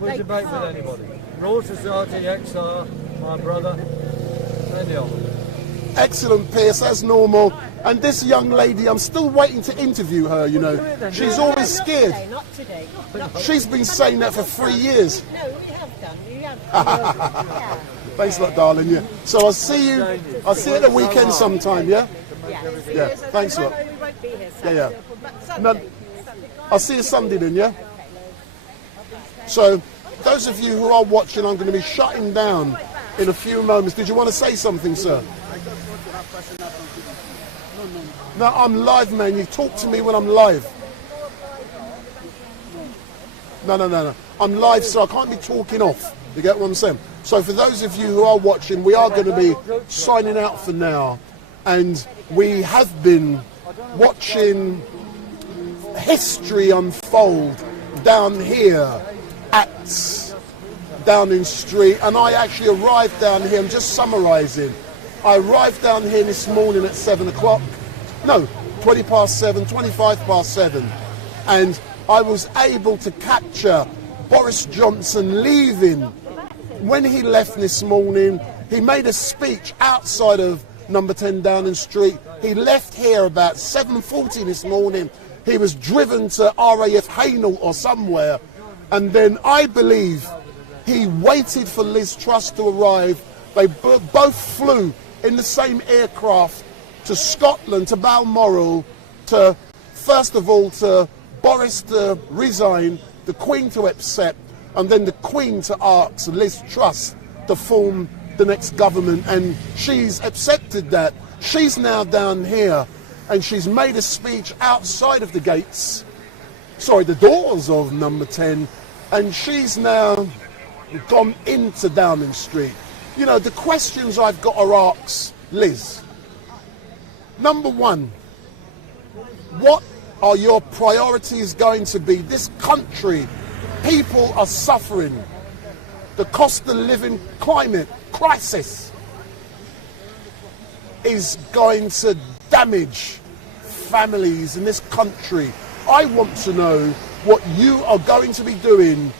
We'll debate with anybody. Royal Society, XR, my brother, any of them. Excellent, Piers, as normal. And this young lady, I'm still waiting to interview her, She's always scared. Not today. She's been saying that for 3 years. No, we have done. We have done. Yeah. Thanks a lot, darling, yeah. So I'll see you at the weekend sometime, yeah? Yeah, thanks a lot. We won't be here Yeah. No, I'll see you Sunday then, yeah? So, those of you who are watching, I'm going to be shutting down in a few moments. Did you want to say something, sir? No, I'm live, man. You talk to me when I'm live. No. I'm live, so I can't be talking off. You get what I'm saying? So for those of you who are watching, we are going to be signing out for now. And we have been watching history unfold down here at Downing Street. And I actually arrived down here, I'm just summarising. I arrived down here this morning at 7 o'clock. No, 20 past 7, 25 past 7. And I was able to capture Boris Johnson leaving. When he left this morning, he made a speech outside of number 10 Downing Street. He left here about 7:40 this morning. He was driven to RAF Hainault or somewhere. And then I believe he waited for Liz Truss to arrive. They both flew in the same aircraft to Scotland, to Balmoral, to, first of all, to Boris to resign, the Queen to accept, and then the Queen to ask Liz Truss to form the next government, and she's accepted that. She's now down here, and she's made a speech outside of the gates, sorry, the doors of number 10, and she's now gone into Downing Street. You know, the questions I've got to ask Liz. Number one, what are your priorities going to be? This country, people are suffering. The cost of living climate crisis is going to damage families in this country. I want to know what you are going to be doing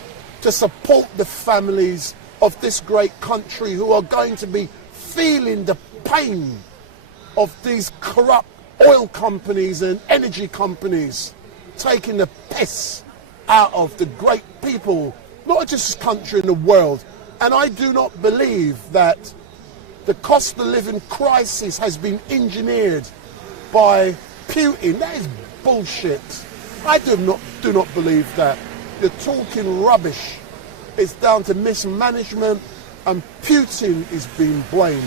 to support the families of this great country who are going to be feeling the pain of these corrupt oil companies and energy companies taking the piss out of the great people, not just this country, in the world. And I do not believe that the cost of living crisis has been engineered by Putin. That is bullshit. I do not believe that. You're talking rubbish. It's down to mismanagement, and Putin is being blamed.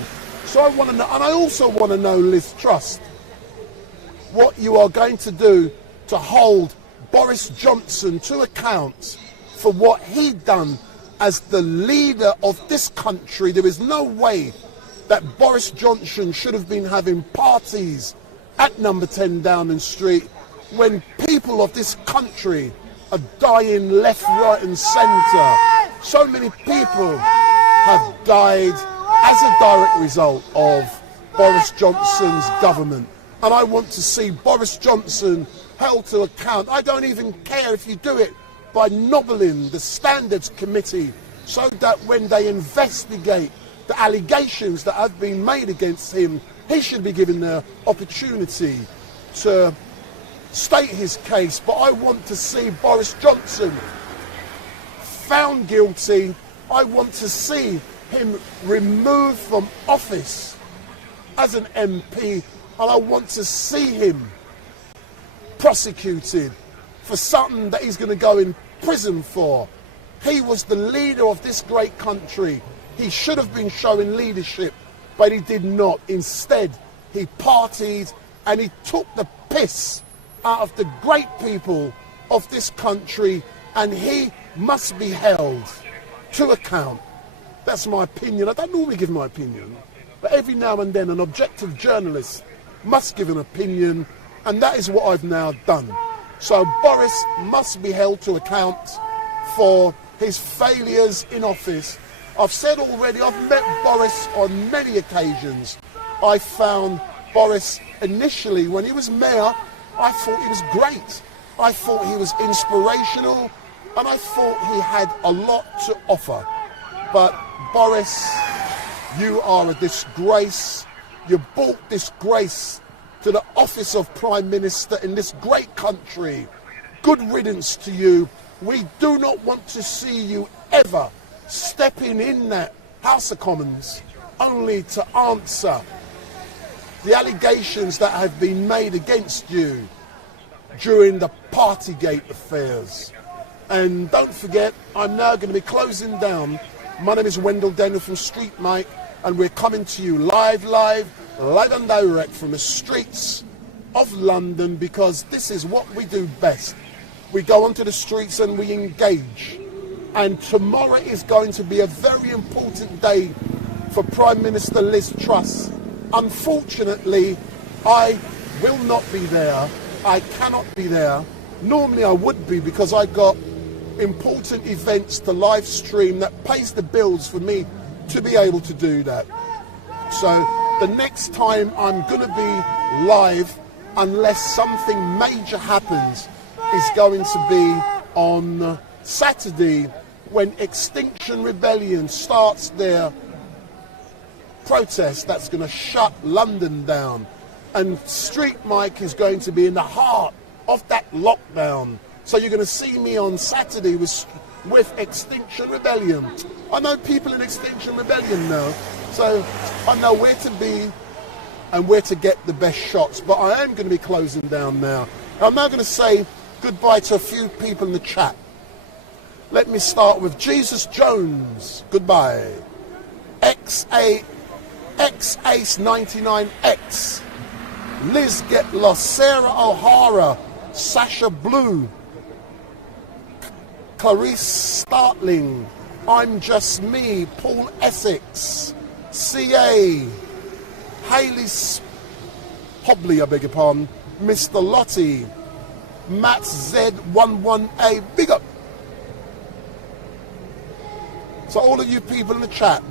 So I want to know, and I also want to know, Liz Truss, what you are going to do to hold Boris Johnson to account for what he done as the leader of this country. There is no way that Boris Johnson should have been having parties at number 10 Downing Street when people of this country are dying left, right and centre. So many people have died as a direct result of Boris Johnson's government. And I want to see Boris Johnson held to account. I don't even care if you do it by nobbling the Standards Committee, so that when they investigate the allegations that have been made against him, he should be given the opportunity to state his case. But I want to see Boris Johnson found guilty. I want to see him removed from office as an MP, and I want to see him prosecuted for something that he's going to go in prison for. He was the leader of this great country. He should have been showing leadership, but he did not. Instead, he partied and he took the piss out of the great people of this country, and he must be held to account. That's my opinion. I don't normally give my opinion, but every now and then an objective journalist must give an opinion, and that is what I've now done. So Boris must be held to account for his failures in office. I've said already, I've met Boris on many occasions. I found Boris initially, when he was mayor, I thought he was great. I thought he was inspirational, and I thought he had a lot to offer. But Boris, you are a disgrace. You brought disgrace to the office of Prime Minister in this great country. Good riddance to you. We do not want to see you ever stepping in that House of Commons only to answer the allegations that have been made against you during the Partygate affairs. And don't forget, I'm now going to be closing down. My name is Wendell Daniel from StreetMic, and we're coming to you live and direct from the streets of London, because this is what we do best. We go onto the streets and we engage. And tomorrow is going to be a very important day for Prime Minister Liz Truss. Unfortunately, I will not be there. I cannot be there. Normally I would be, because I got important events to live stream that pays the bills for me to be able to do that. So the next time I'm going to be live, unless something major happens, is going to be on Saturday, when Extinction Rebellion starts their protest that's going to shut London down. And StreetMic is going to be in the heart of that lockdown. So you're going to see me on Saturday with Extinction Rebellion. I know people in Extinction Rebellion now, so I know where to be and where to get the best shots. But I am going to be closing down now. I'm now going to say goodbye to a few people in the chat. Let me start with Jesus Jones. Goodbye. X-Ace99X. Liz Get Lost, Sarah O'Hara, Sasha Blue, Clarice Startling, I'm Just Me, Paul Essex, CA, Hayley Hobley, I beg your pardon, Mr. Lottie, Matt Z11A, big up. So all of you people in the chat,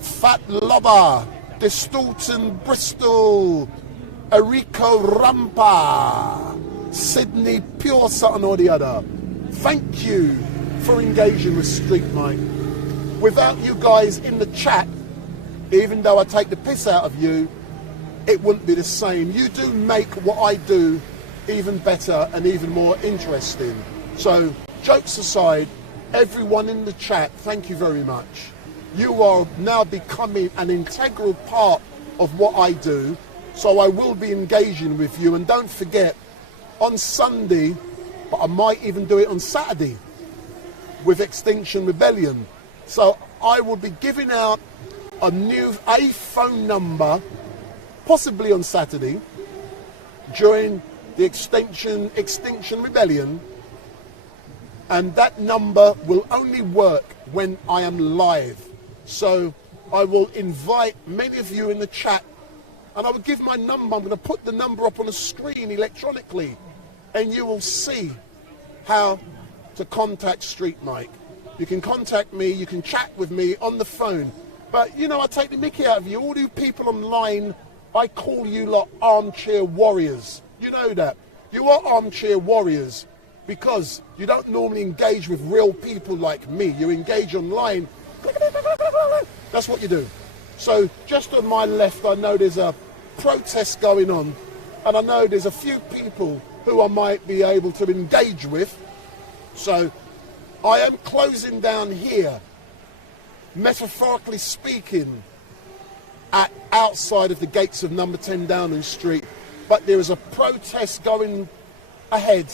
Fat Lover, Distorton Bristol, Eriko Rampa, Sydney Pure something or the other. Thank you for engaging with StreetMic. Without you guys in the chat, even though I take the piss out of you, it wouldn't be the same. You do make what I do even better and even more interesting. So, jokes aside, everyone in the chat, thank you very much. You are now becoming an integral part of what I do, so I will be engaging with you. And don't forget, on Sunday, but I might even do it on Saturday, with Extinction Rebellion. So I will be giving out a phone number, possibly on Saturday, during the Extinction Rebellion, and that number will only work when I am live. So I will invite many of you in the chat, and I will give my number. I'm going to put the number up on the screen electronically, and you will see how to contact StreetMic. You can contact me, you can chat with me on the phone. But, you know, I take the mickey out of you. All you people online, I call you lot armchair warriors. You know that. You are armchair warriors because you don't normally engage with real people like me. You engage online. That's what you do. So just on my left, I know there's a protest going on, and I know there's a few people who I might be able to engage with. So I am closing down here, metaphorically speaking, at outside of the gates of number 10 Downing Street. But there is a protest going ahead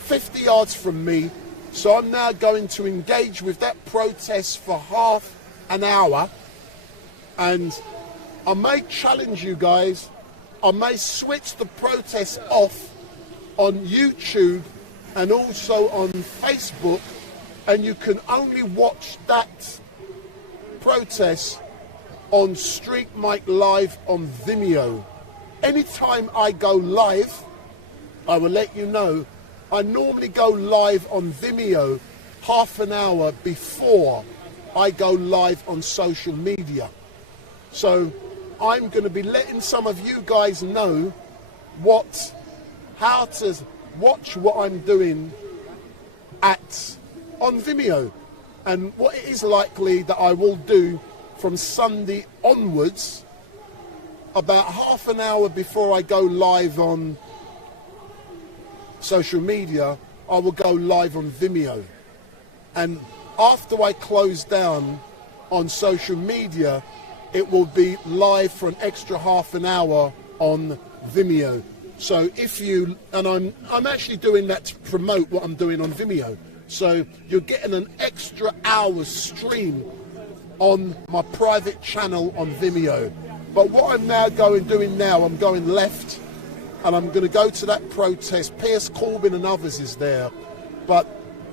50 yards from me. So I'm now going to engage with that protest for half an hour. And I may challenge you guys. I may switch the protest off on YouTube and also on Facebook. And you can only watch that protest on StreetMic Live on Vimeo. Anytime I go live, I will let you know. I normally go live on Vimeo half an hour before I go live on social media. So I'm going to be letting some of you guys know how to watch what I'm doing on Vimeo, and what it is likely that I will do from Sunday onwards. About half an hour before I go live on social media, I will go live on Vimeo. And after I close down on social media, it will be live for an extra half an hour on Vimeo. So if you, and I'm actually doing that to promote what I'm doing on Vimeo. So you're getting an extra hour's stream on my private channel on Vimeo. But what I'm now doing now, I'm going left, and I'm going to go to that protest. Piers Corbyn and others is there. But,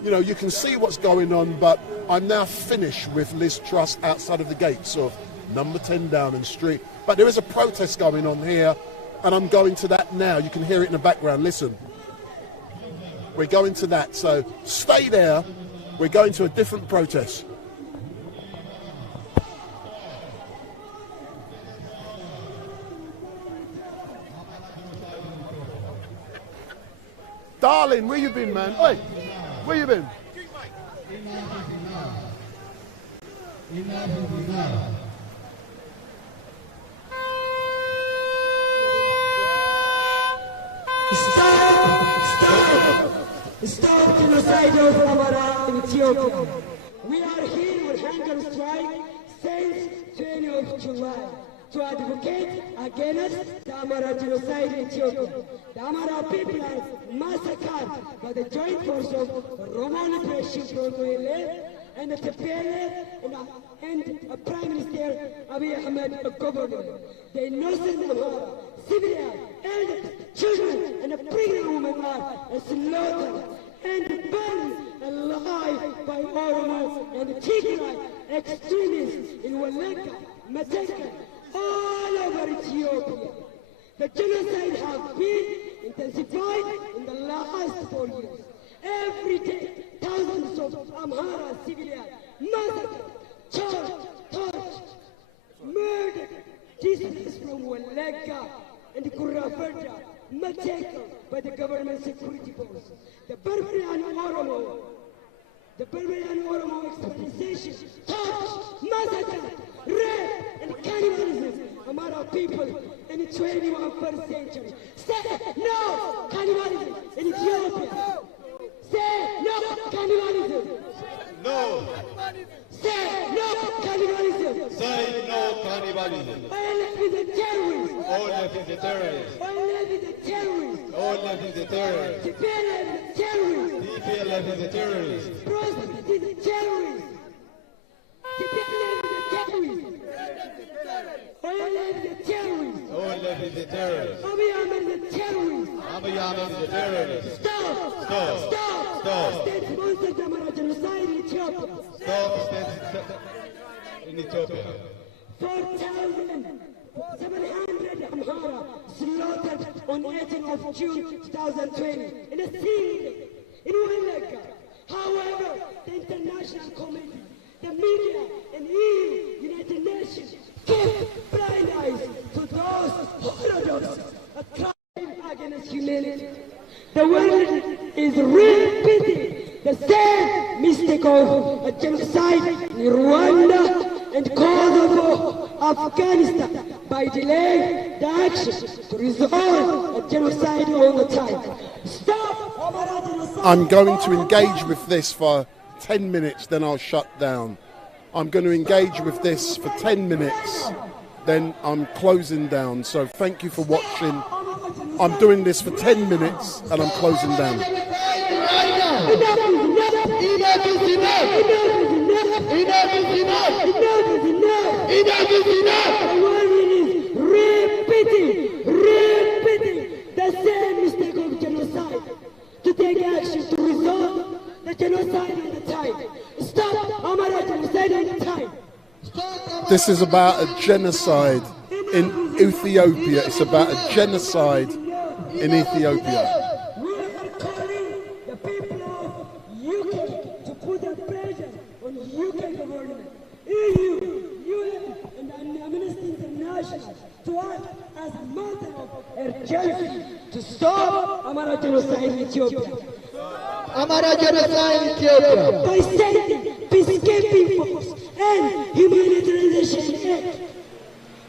you know, you can see what's going on, but I'm now finished with Liz Truss outside of the gates of number 10 Downing Street. But there is a protest going on here, and I'm going to that now. You can hear it in the background. Listen. We're going to that. So stay there. We're going to a different protest. Darling, where you been, man? Oi, where you been? Stop genocide of Amara in Ethiopia. We are here with hunger strike since 20th of July to advocate against the Amara genocide in Ethiopia. The Amara people are massacred by the joint force of Roman Liberation Front and the TPLF and Prime Minister Abiy Ahmed, a governor. They innocent Amhara, civilians, elders, children, and a pregnant woman are slaughtered and burned alive by Oromo and Tigray extremists in Wallaka, Mateka, all over Ethiopia. The genocide has been intensified in the last 4 years. Every day, thousands of Amhara civilians massacred, charged, tortured, murdered. This is from Wallaka and Kurrafarda, Mateka by the government security force. The Barbarian Oromo exploitation, torture, massacre, rape, and cannibalism Amhara people in the 21st century. Say no cannibalism in Ethiopia. Say no cannibalism. No. Say no cannibalism. Say no cannibalism. All left is a terrorist. All left is a terrorist. All left is a terrorist. All left is a terrorist. TPLF is a terrorist. TPLF is a terrorist. President is a terrorist. TPLF is a terrorist. All left is a terrorist. All left is a terrorist. Abiy Ahmed is a terrorist. Abiy Ahmed is a terrorist. Stop! Stop! Stop! Stop! State-sponsored Amhara genocide in Ethiopia. Stop in Ethiopia. 4,700 Amhara slaughtered on 18th of June 2020 in a single day in Wallaka. However, the international community, the media, and EU, United Nations give blind eyes to those holocaust, a crime against humanity. The world is repeating the same mistake of a genocide in Rwanda and Kosovo, Afghanistan, by delaying the action to resolve a genocide all the time. Stop Amhara genocide! I'm going to engage with this for 10 minutes, then I'll shut down. I'm going to engage with this for 10 minutes, then I'm closing down. So thank you for watching. I'm doing this for 10 minutes and I'm closing down. Repeating the same mistake of genocide to take action to resolve the genocide at the time. Stop Amhara genocide at the time. This is about a genocide in Ethiopia. It's about a genocide in Ethiopia. We are calling the people of UK to put a pressure on the UK government, EU, UN, and Amnesty International to act as a matter of urgency to stop Amhara genocide in Ethiopia. Amhara genocide in Ethiopia. By sending peacekeeping force and humanitarian aid.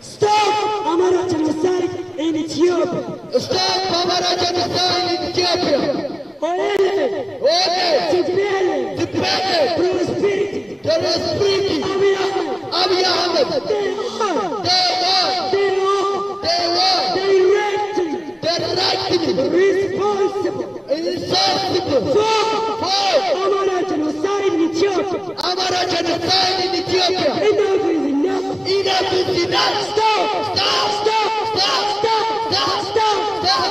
Stop Amhara genocide in Ethiopia. Stop Amhara genocide in Ethiopia. Ole! Ole! Prosperity! Prosperity! Abiy Ahmed! They directly responsible for Amhara genocide in Ethiopia. Amhara genocide in Ethiopia. Enough is enough. Enough is enough. Stop! Stop! Stop! Stop! Stop! Stop! Stop! Stop!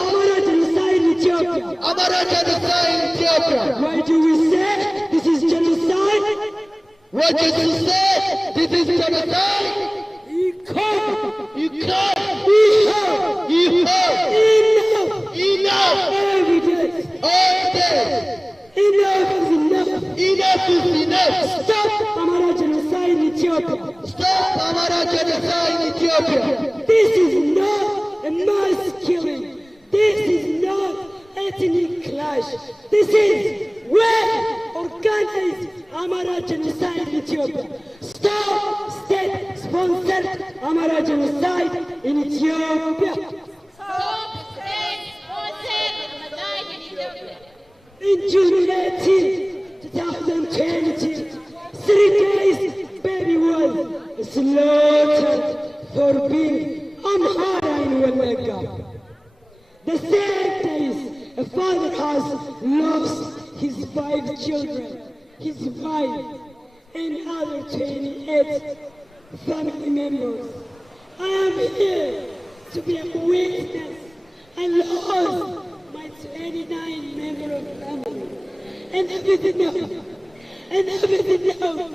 Amhara genocide in Ethiopia. Amhara genocide in Ethiopia. Why do we say this is genocide? What did you say? This is genocide? You can't! Enough! Every day! Enough is enough! Enough is enough! Stop Amhara genocide in Ethiopia! Stop Amhara genocide in Ethiopia! This is not a mass killing! This is not ethnic clash! This is well-organized Amhara genocide in Ethiopia! Stop state-sponsored Amhara genocide in Ethiopia! Stop state-sponsored genocide in Ethiopia! In June 18, 2020, 3 days baby was slaughtered for being Amhara in Wallaka. The same days a father has lost his 5 children, his wife, and other 28 family members. I am here to be a witness. I lost my 29 member of family. And everything else. And everything else.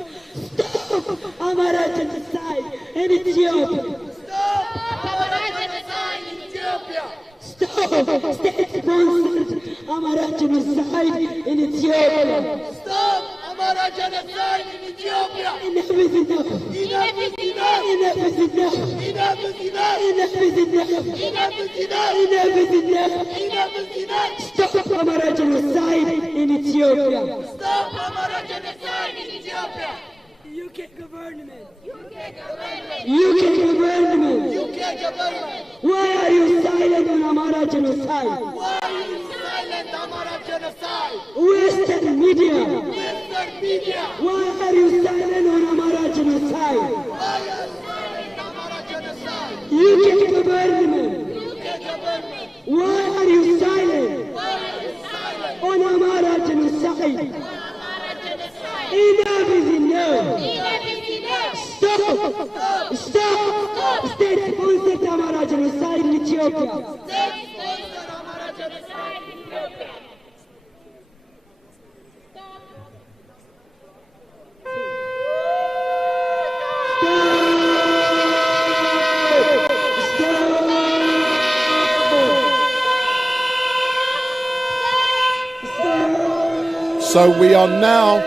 Stop Amara genocide in Ethiopia. Stop Amara genocide in Ethiopia. Stop state-sponsored Amara genocide in Ethiopia. Stop Amara genocide in Ethiopia. Enough is enough. Enough is enough. Enough is enough. Enough is enough. Enough is enough. Enough is enough. Enough is enough. Enough is enough. Stop Amara genocide in Ethiopia. Stop Amara genocide in Ethiopia. UK government. UK government. UK government. UK government. Why are you silent on Amara genocide? Why are you silent Amara genocide? Western media. Western media. Why are you silent on Amara genocide? Why are you silent Amara genocide? UK government. UK government. Why are you silent? Why are you silent on Amara genocide? Enough is enough. Enough is enough. Stop. Stop. State-sponsored Amara genocide in Ethiopia. State-sponsored Amara genocide in Ethiopia. So we are now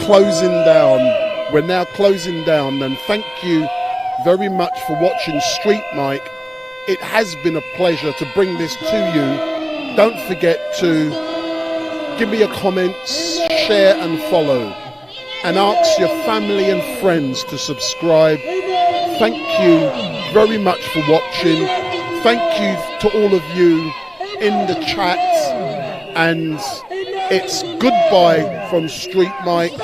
closing down. We're now closing down, and thank you very much for watching StreetMic. It has been a pleasure to bring this to you. Don't forget to give me your comments, share and follow, and ask your family and friends to subscribe. Thank you very much for watching. Thank you to all of you in the chat, and it's goodbye from StreetMic.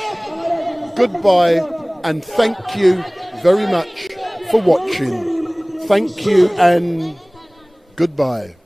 Goodbye, and thank you very much for watching. Thank you and goodbye.